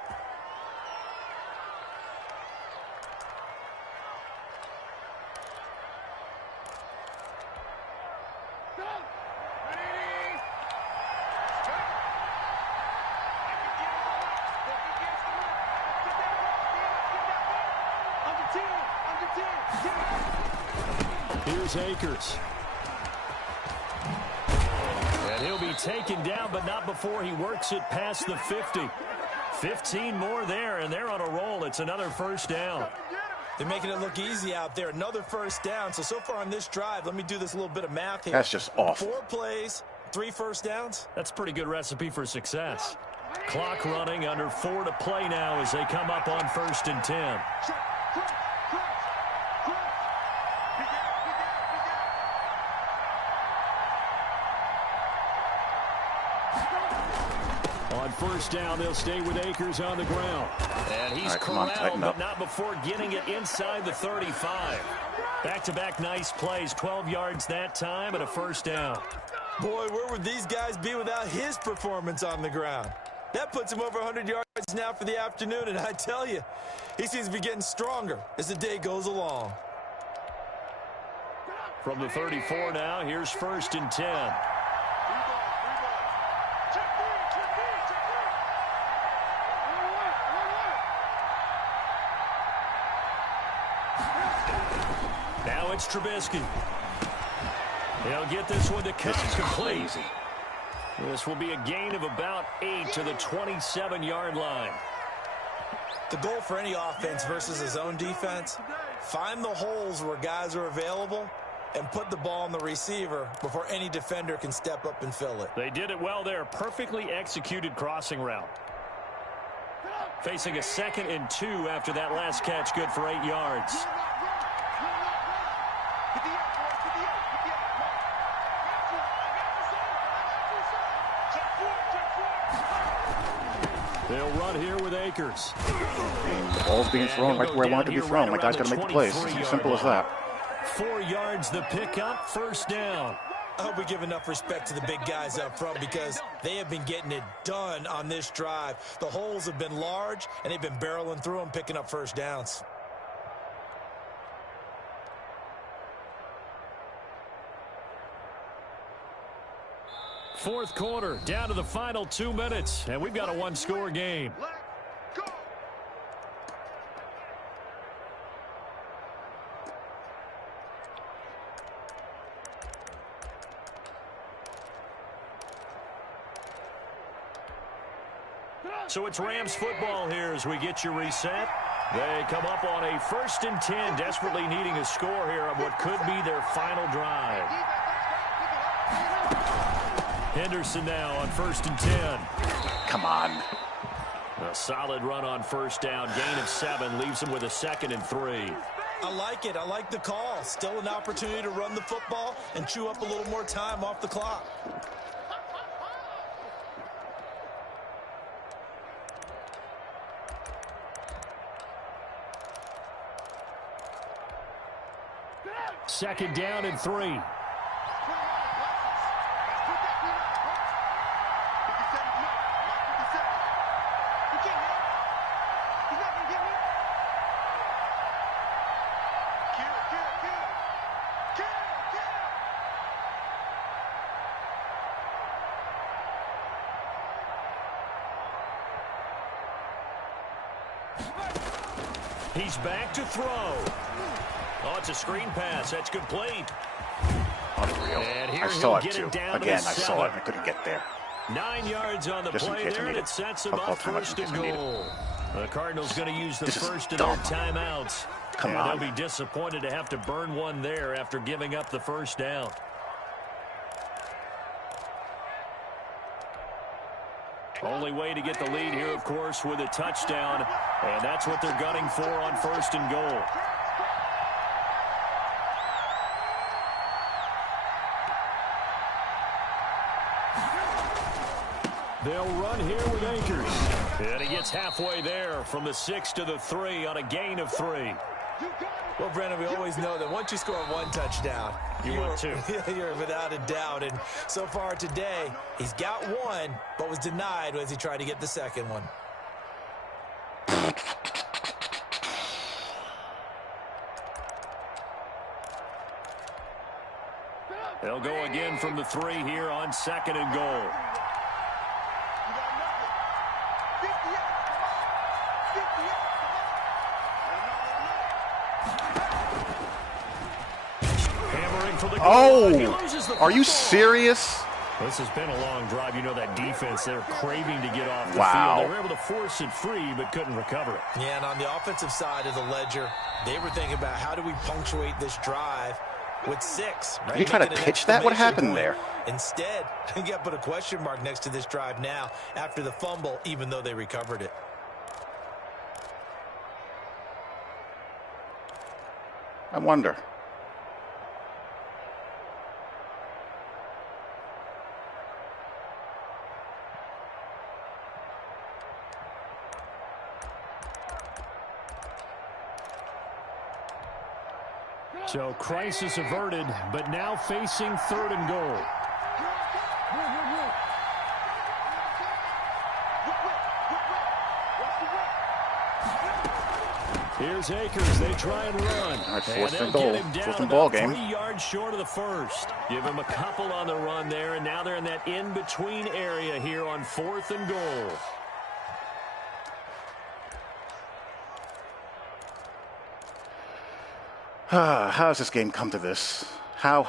Here's Akers. And he'll be taken down, but not before he works it past the 50. 15 more there, and they're on a roll. It's another 1st down. They're making it look easy out there. Another 1st down. So far on this drive, let me do this little bit of math here. That's just awful. 4 plays, 3 1st downs. That's a pretty good recipe for success. Clock running, under 4 to play now as they come up on 1st and 10. On 1st down, they'll stay with Akers on the ground. And he's corralled, but not before getting it inside the 35. Back-to-back nice plays, 12 yards that time and a 1st down. Boy, where would these guys be without his performance on the ground? That puts him over 100 yards now for the afternoon, and I tell you, he seems to be getting stronger as the day goes along. From the 34 now, here's 1st and 10. Now it's Trubisky. He'll get this one to cut complete. This will be a gain of about 8 to the 27-yard line. The goal for any offense versus his own defense, find the holes where guys are available and put the ball on the receiver before any defender can step up and fill it. They did it well there. Perfectly executed crossing route. Facing a 2nd and 2 after that last catch, good for 8 yards. They'll run here with Akers. And the ball's being thrown right where I want it to be thrown. My guy's got to make the plays. It's as simple as that. 4 yards the pickup, first down. I hope we give enough respect to the big guys up front because they have been getting it done on this drive. The holes have been large, and they've been barreling through them, picking up first downs. Fourth quarter, down to the final 2 minutes, and we've got a one-score game. So it's Rams football here as we get you reset. They come up on a 1st and 10, desperately needing a score here on what could be their final drive. Henderson now on 1st and 10. Come on. A solid run on first down. Gain of 7 leaves him with a 2nd and 3. I like it. I like the call. Still an opportunity to run the football and chew up a little more time off the clock. Second down and 3. He's back to throw. Oh, it's a screen pass. That's complete. Unreal. And I saw it too. Again, I saw it. I couldn't get there. 9 yards on the play there, and it sets him up 1st and goal. The Cardinals going to use the first of their timeouts. Come on. They'll be disappointed to have to burn one there after giving up the first down. Only way to get the lead here, of course, with a touchdown. And that's what they're gunning for on 1st and goal. They'll run here with Akers. And he gets halfway there from the 6 to the 3 on a gain of 3. Well, Brennan, we always know that once you score 1 touchdown, you're without a doubt. And so far today, he's got 1, but was denied as he tried to get the second one. They'll go again from the 3 here on 2nd and goal. Oh, are you serious? This has been a long drive. You know that defense, they're craving to get off the field. They were able to force it free, but couldn't recover it. Yeah, and on the offensive side of the ledger, they were thinking about how do we punctuate this drive with 6. Right? Did you try to pitch that? What happened there? Instead, you got to put a question mark next to this drive now after the fumble, even though they recovered it. I wonder. So crisis averted, but now facing 3rd and goal. Here's Akers. They try and run. All right, 4th and goal. 4th and ball game. 3 yards short of the first. Give him a couple on the run there, and now they're in that in-between area here on 4th and goal. How has this game come to this? How?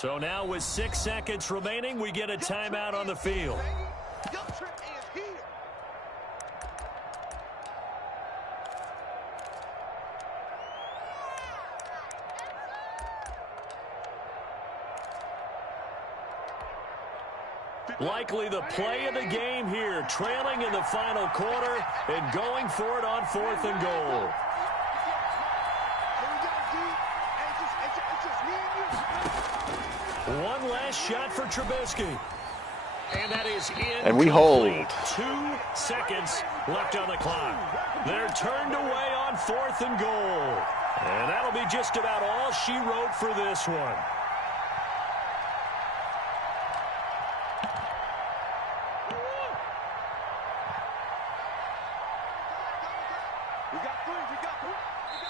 So now with 6 seconds remaining, we get a timeout on the field. Likely the play of the game here, trailing in the final quarter and going for it on 4th and goal. One last shot for Trubisky. And that is in. And we hold. 2 seconds left on the clock. They're turned away on 4th and goal. And that'll be just about all she wrote for this one.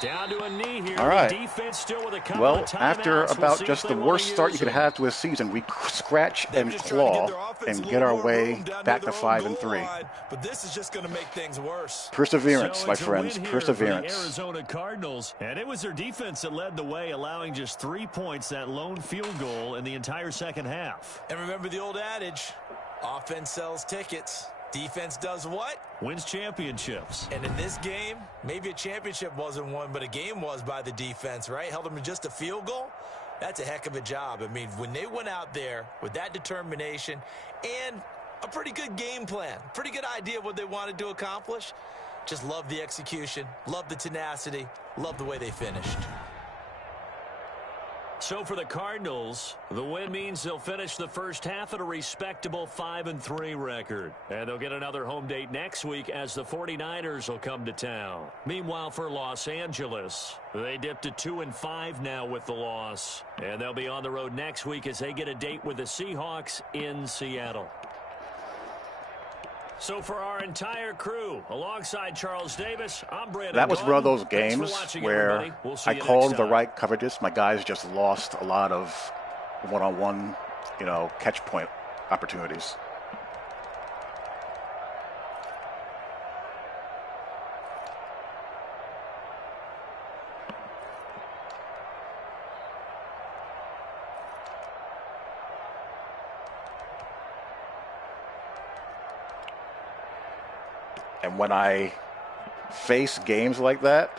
Down to a knee here. All right. Defense still with a couple Well, of timeouts. after about see just if the they worst wanna start you use could it. have to a season, we scratch and claw and get our way back to 5-3. But this is just going to make things worse. Perseverance, So my it's a friends, win here perseverance. for the Arizona Cardinals, and it was their defense that led the way, allowing just 3 points, that lone field goal in the entire second half. And remember the old adage, offense sells tickets. Defense does what? Wins championships. And in this game, maybe a championship wasn't won, but a game was by the defense, right? Held them to just a field goal. That's a heck of a job. I mean, when they went out there with that determination and a pretty good game plan, pretty good idea of what they wanted to accomplish, just love the execution, love the tenacity, love the way they finished. So for the Cardinals, the win means they'll finish the first half at a respectable 5-3 record. And they'll get another home date next week as the 49ers will come to town. Meanwhile, for Los Angeles, they dipped to 2-5 now with the loss. And they'll be on the road next week as they get a date with the Seahawks in Seattle. So for our entire crew, alongside Charles Davis, I'm Brandon. That was one of those games where I called the right coverages. My guys just lost a lot of one-on-one, catch point opportunities. And when I face games like that,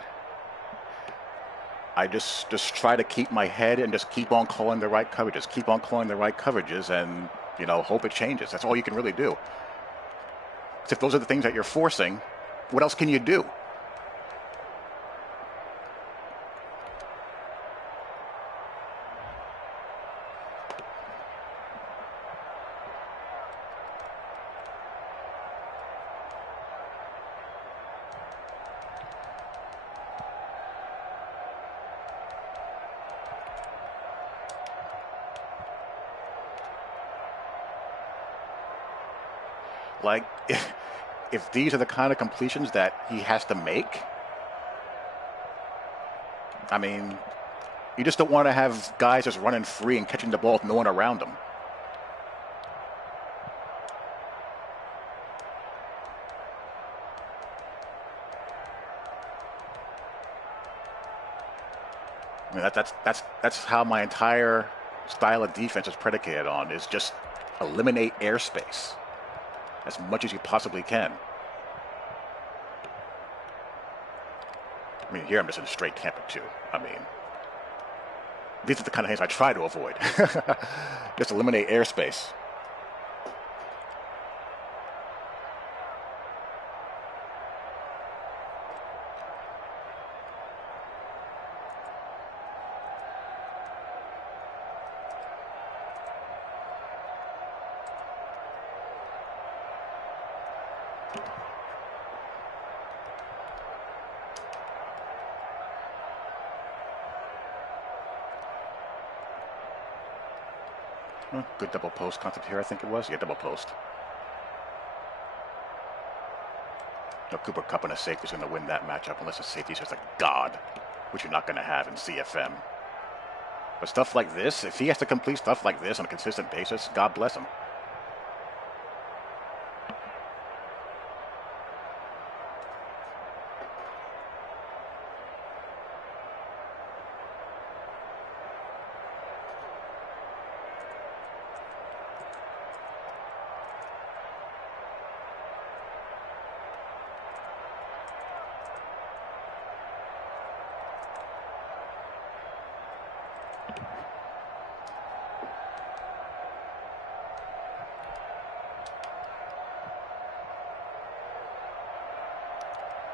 I just try to keep my head and just keep on calling the right coverages, and, hope it changes. That's all you can really do. 'Cause if those are the things that you're forcing, what else can you do? Like, if these are the kind of completions that he has to make, I mean, you just don't want to have guys just running free and catching the ball with no one around them. I mean, that's how my entire style of defense is predicated on, is just eliminate airspace as much as you possibly can. I mean, here I'm just in a straight camper too. I mean, these are the kind of things I try to avoid. Just eliminate airspace. Good double post concept here, I think it was. Yeah, double post. No, Cooper Kupp and a safety is going to win that matchup unless the safety is just a god, which you're not going to have in CFM. But stuff like this, if he has to complete stuff like this on a consistent basis, God bless him.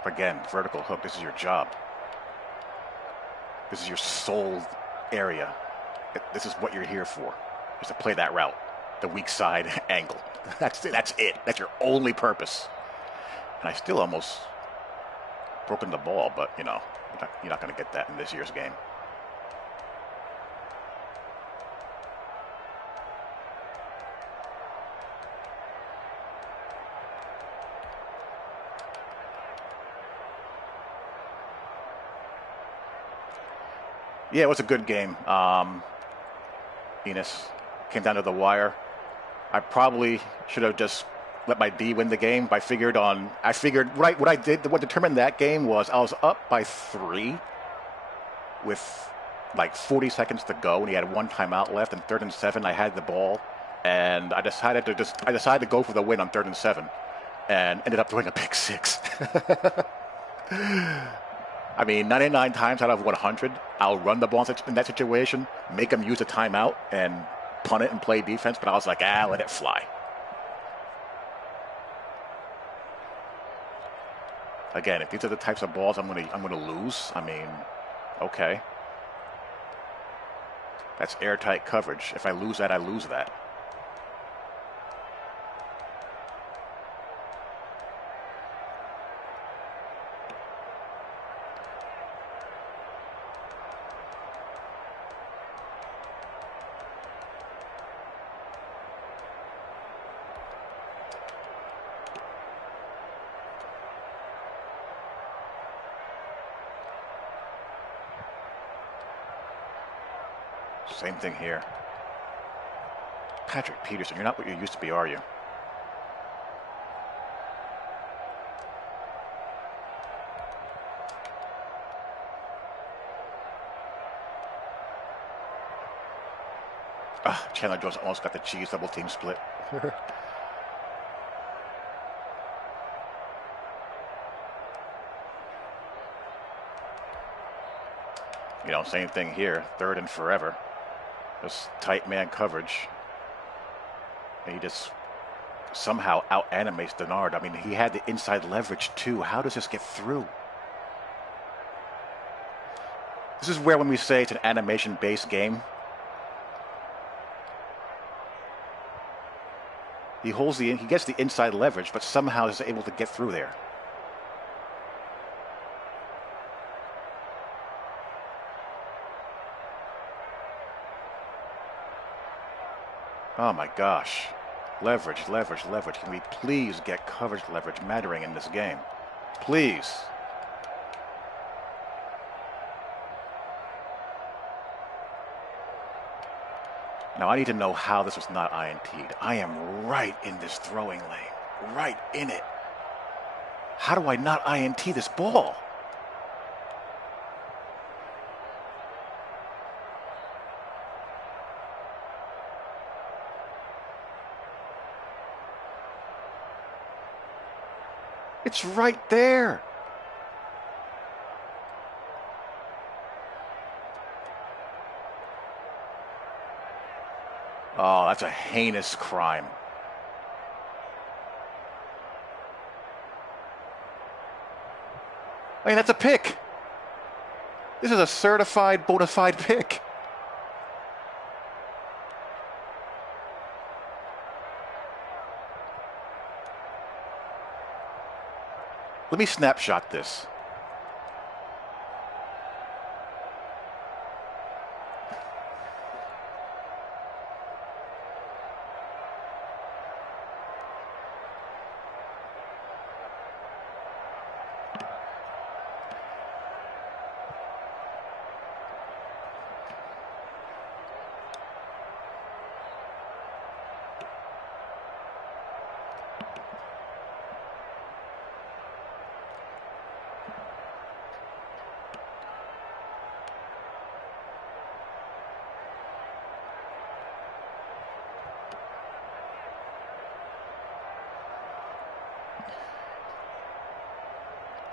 Again, vertical hook. This is your job. This is your sole area. This is what you're here for, is to play that route, the weak side angle. That's it. That's your only purpose. And I still almost broken the ball, but, you know, you're not going to get that in this year's game. Yeah, it was a good game. Enos came down to the wire. I probably should have just let my D win the game. I figured what I did, what determined that game was I was up by 3 with like 40 seconds to go, and he had 1 timeout left. And 3rd and 7, I had the ball, and I decided to go for the win on 3rd and 7, and ended up throwing a pick 6. I mean, 99 times out of 100, I'll run the ball in that situation, make them use a timeout, and punt it and play defense. But I was like, let it fly. Again, if these are the types of balls I'm gonna lose, I mean, okay, that's airtight coverage. If I lose that, I lose that. Same thing here. Patrick Peterson, you're not what you used to be, are you? Chandler Jones almost got the cheese double team split. You know, same thing here. 3rd and forever. Just tight man coverage. And he just somehow out-animates Denard. I mean, he had the inside leverage too. How does this get through? This is where when we say it's an animation-based game, he gets the inside leverage, but somehow is able to get through there. Oh my gosh. Leverage, leverage, leverage. Can we please get coverage leverage mattering in this game? Please. Now I need to know how this was not INT'd. I am right in this throwing lane. Right in it. How do I not INT this ball? It's right there. Oh, that's a heinous crime. I mean, that's a pick. This is a certified, bona fide pick. Let me snapshot this.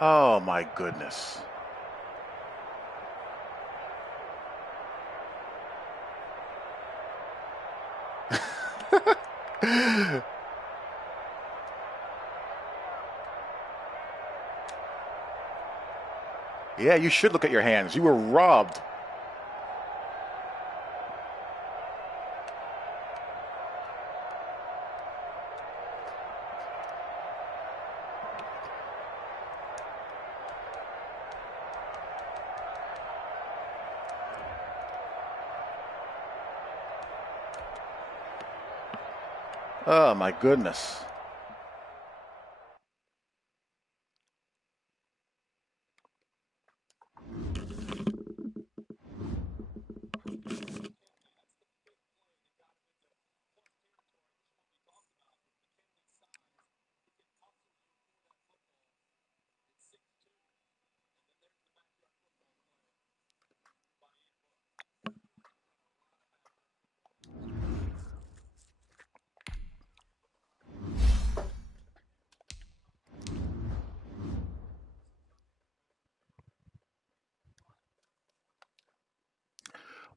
Oh my goodness. Yeah, you should look at your hands. You were robbed. Oh, my goodness.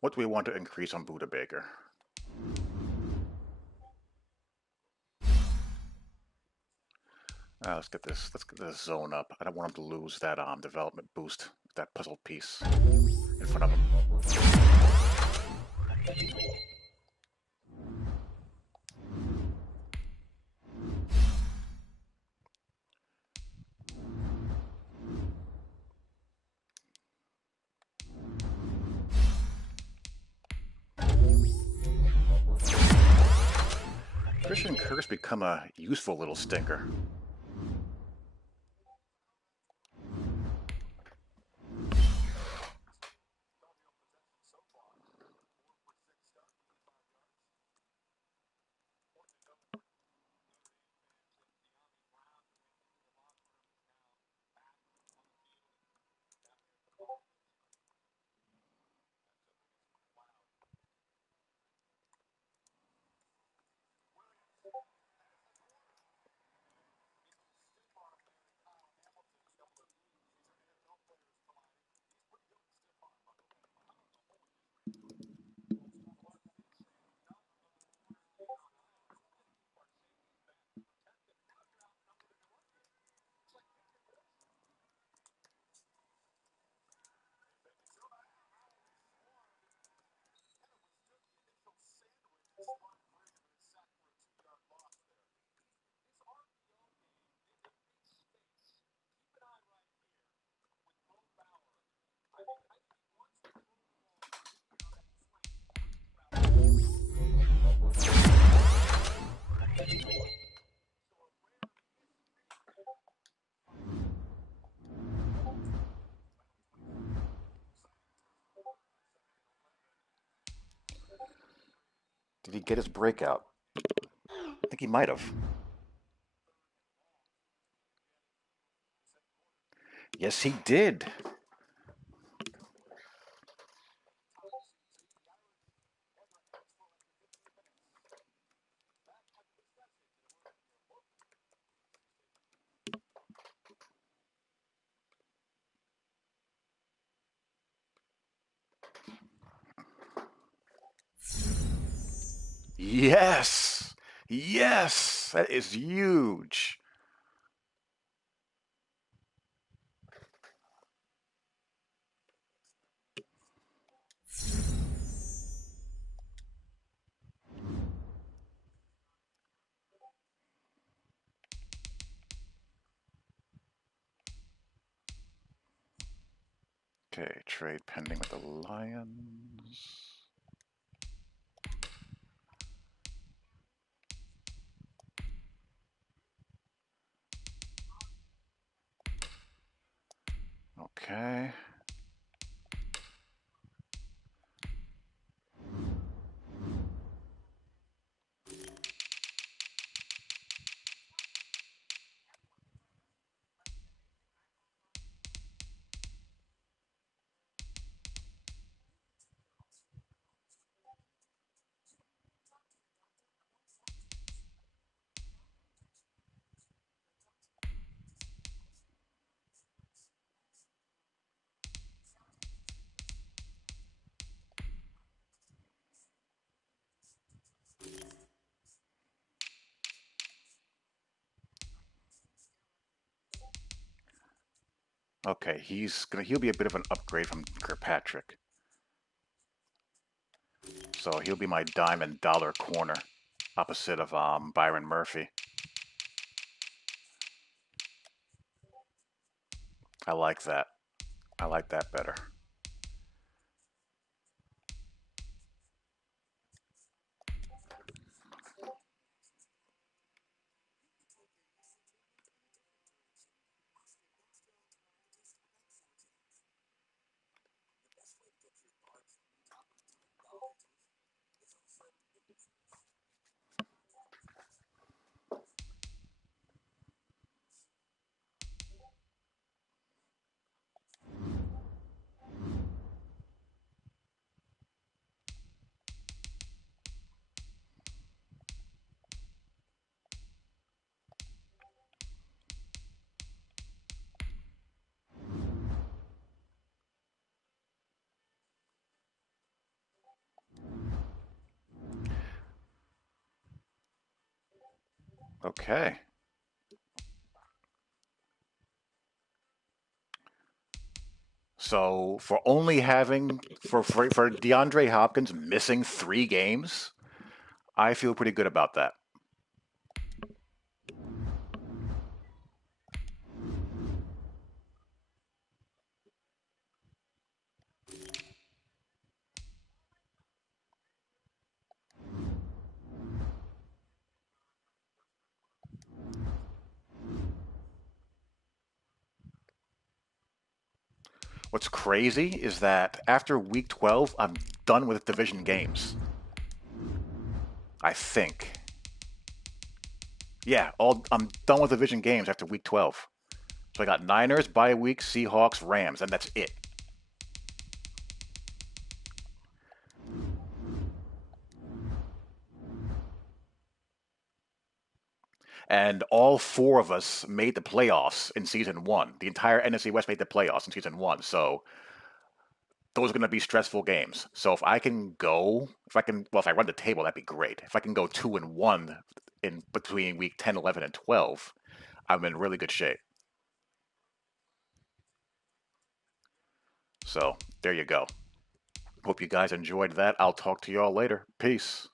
What do we want to increase on Buda Baker? Let's get this. Let's get this zone up. I don't want him to lose that development boost, that puzzle piece in front of him. Christian Kirk's become a useful little stinker. Did he get his breakout? I think he might have. Yes, he did. Yes. Yes. That is huge. Okay, trade pending with the Lions. Okay. Okay, he'll be a bit of an upgrade from Kirkpatrick. So he'll be my dime and dollar corner, opposite of Byron Murphy. I like that. I like that better. Okay. So for only having for DeAndre Hopkins missing 3 games, I feel pretty good about that. What's crazy is that after week 12, I'm done with division games. I think. Yeah, I'm done with division games after week 12. So I got Niners, bye week, Seahawks, Rams, and that's it. And all 4 of us made the playoffs in season 1. The entire NFC West made the playoffs in season 1. So those are going to be stressful games. So if I run the table, that'd be great. If I can go 2-1 in between week 10, 11, and 12, I'm in really good shape. So there you go. Hope you guys enjoyed that. I'll talk to y'all later. Peace.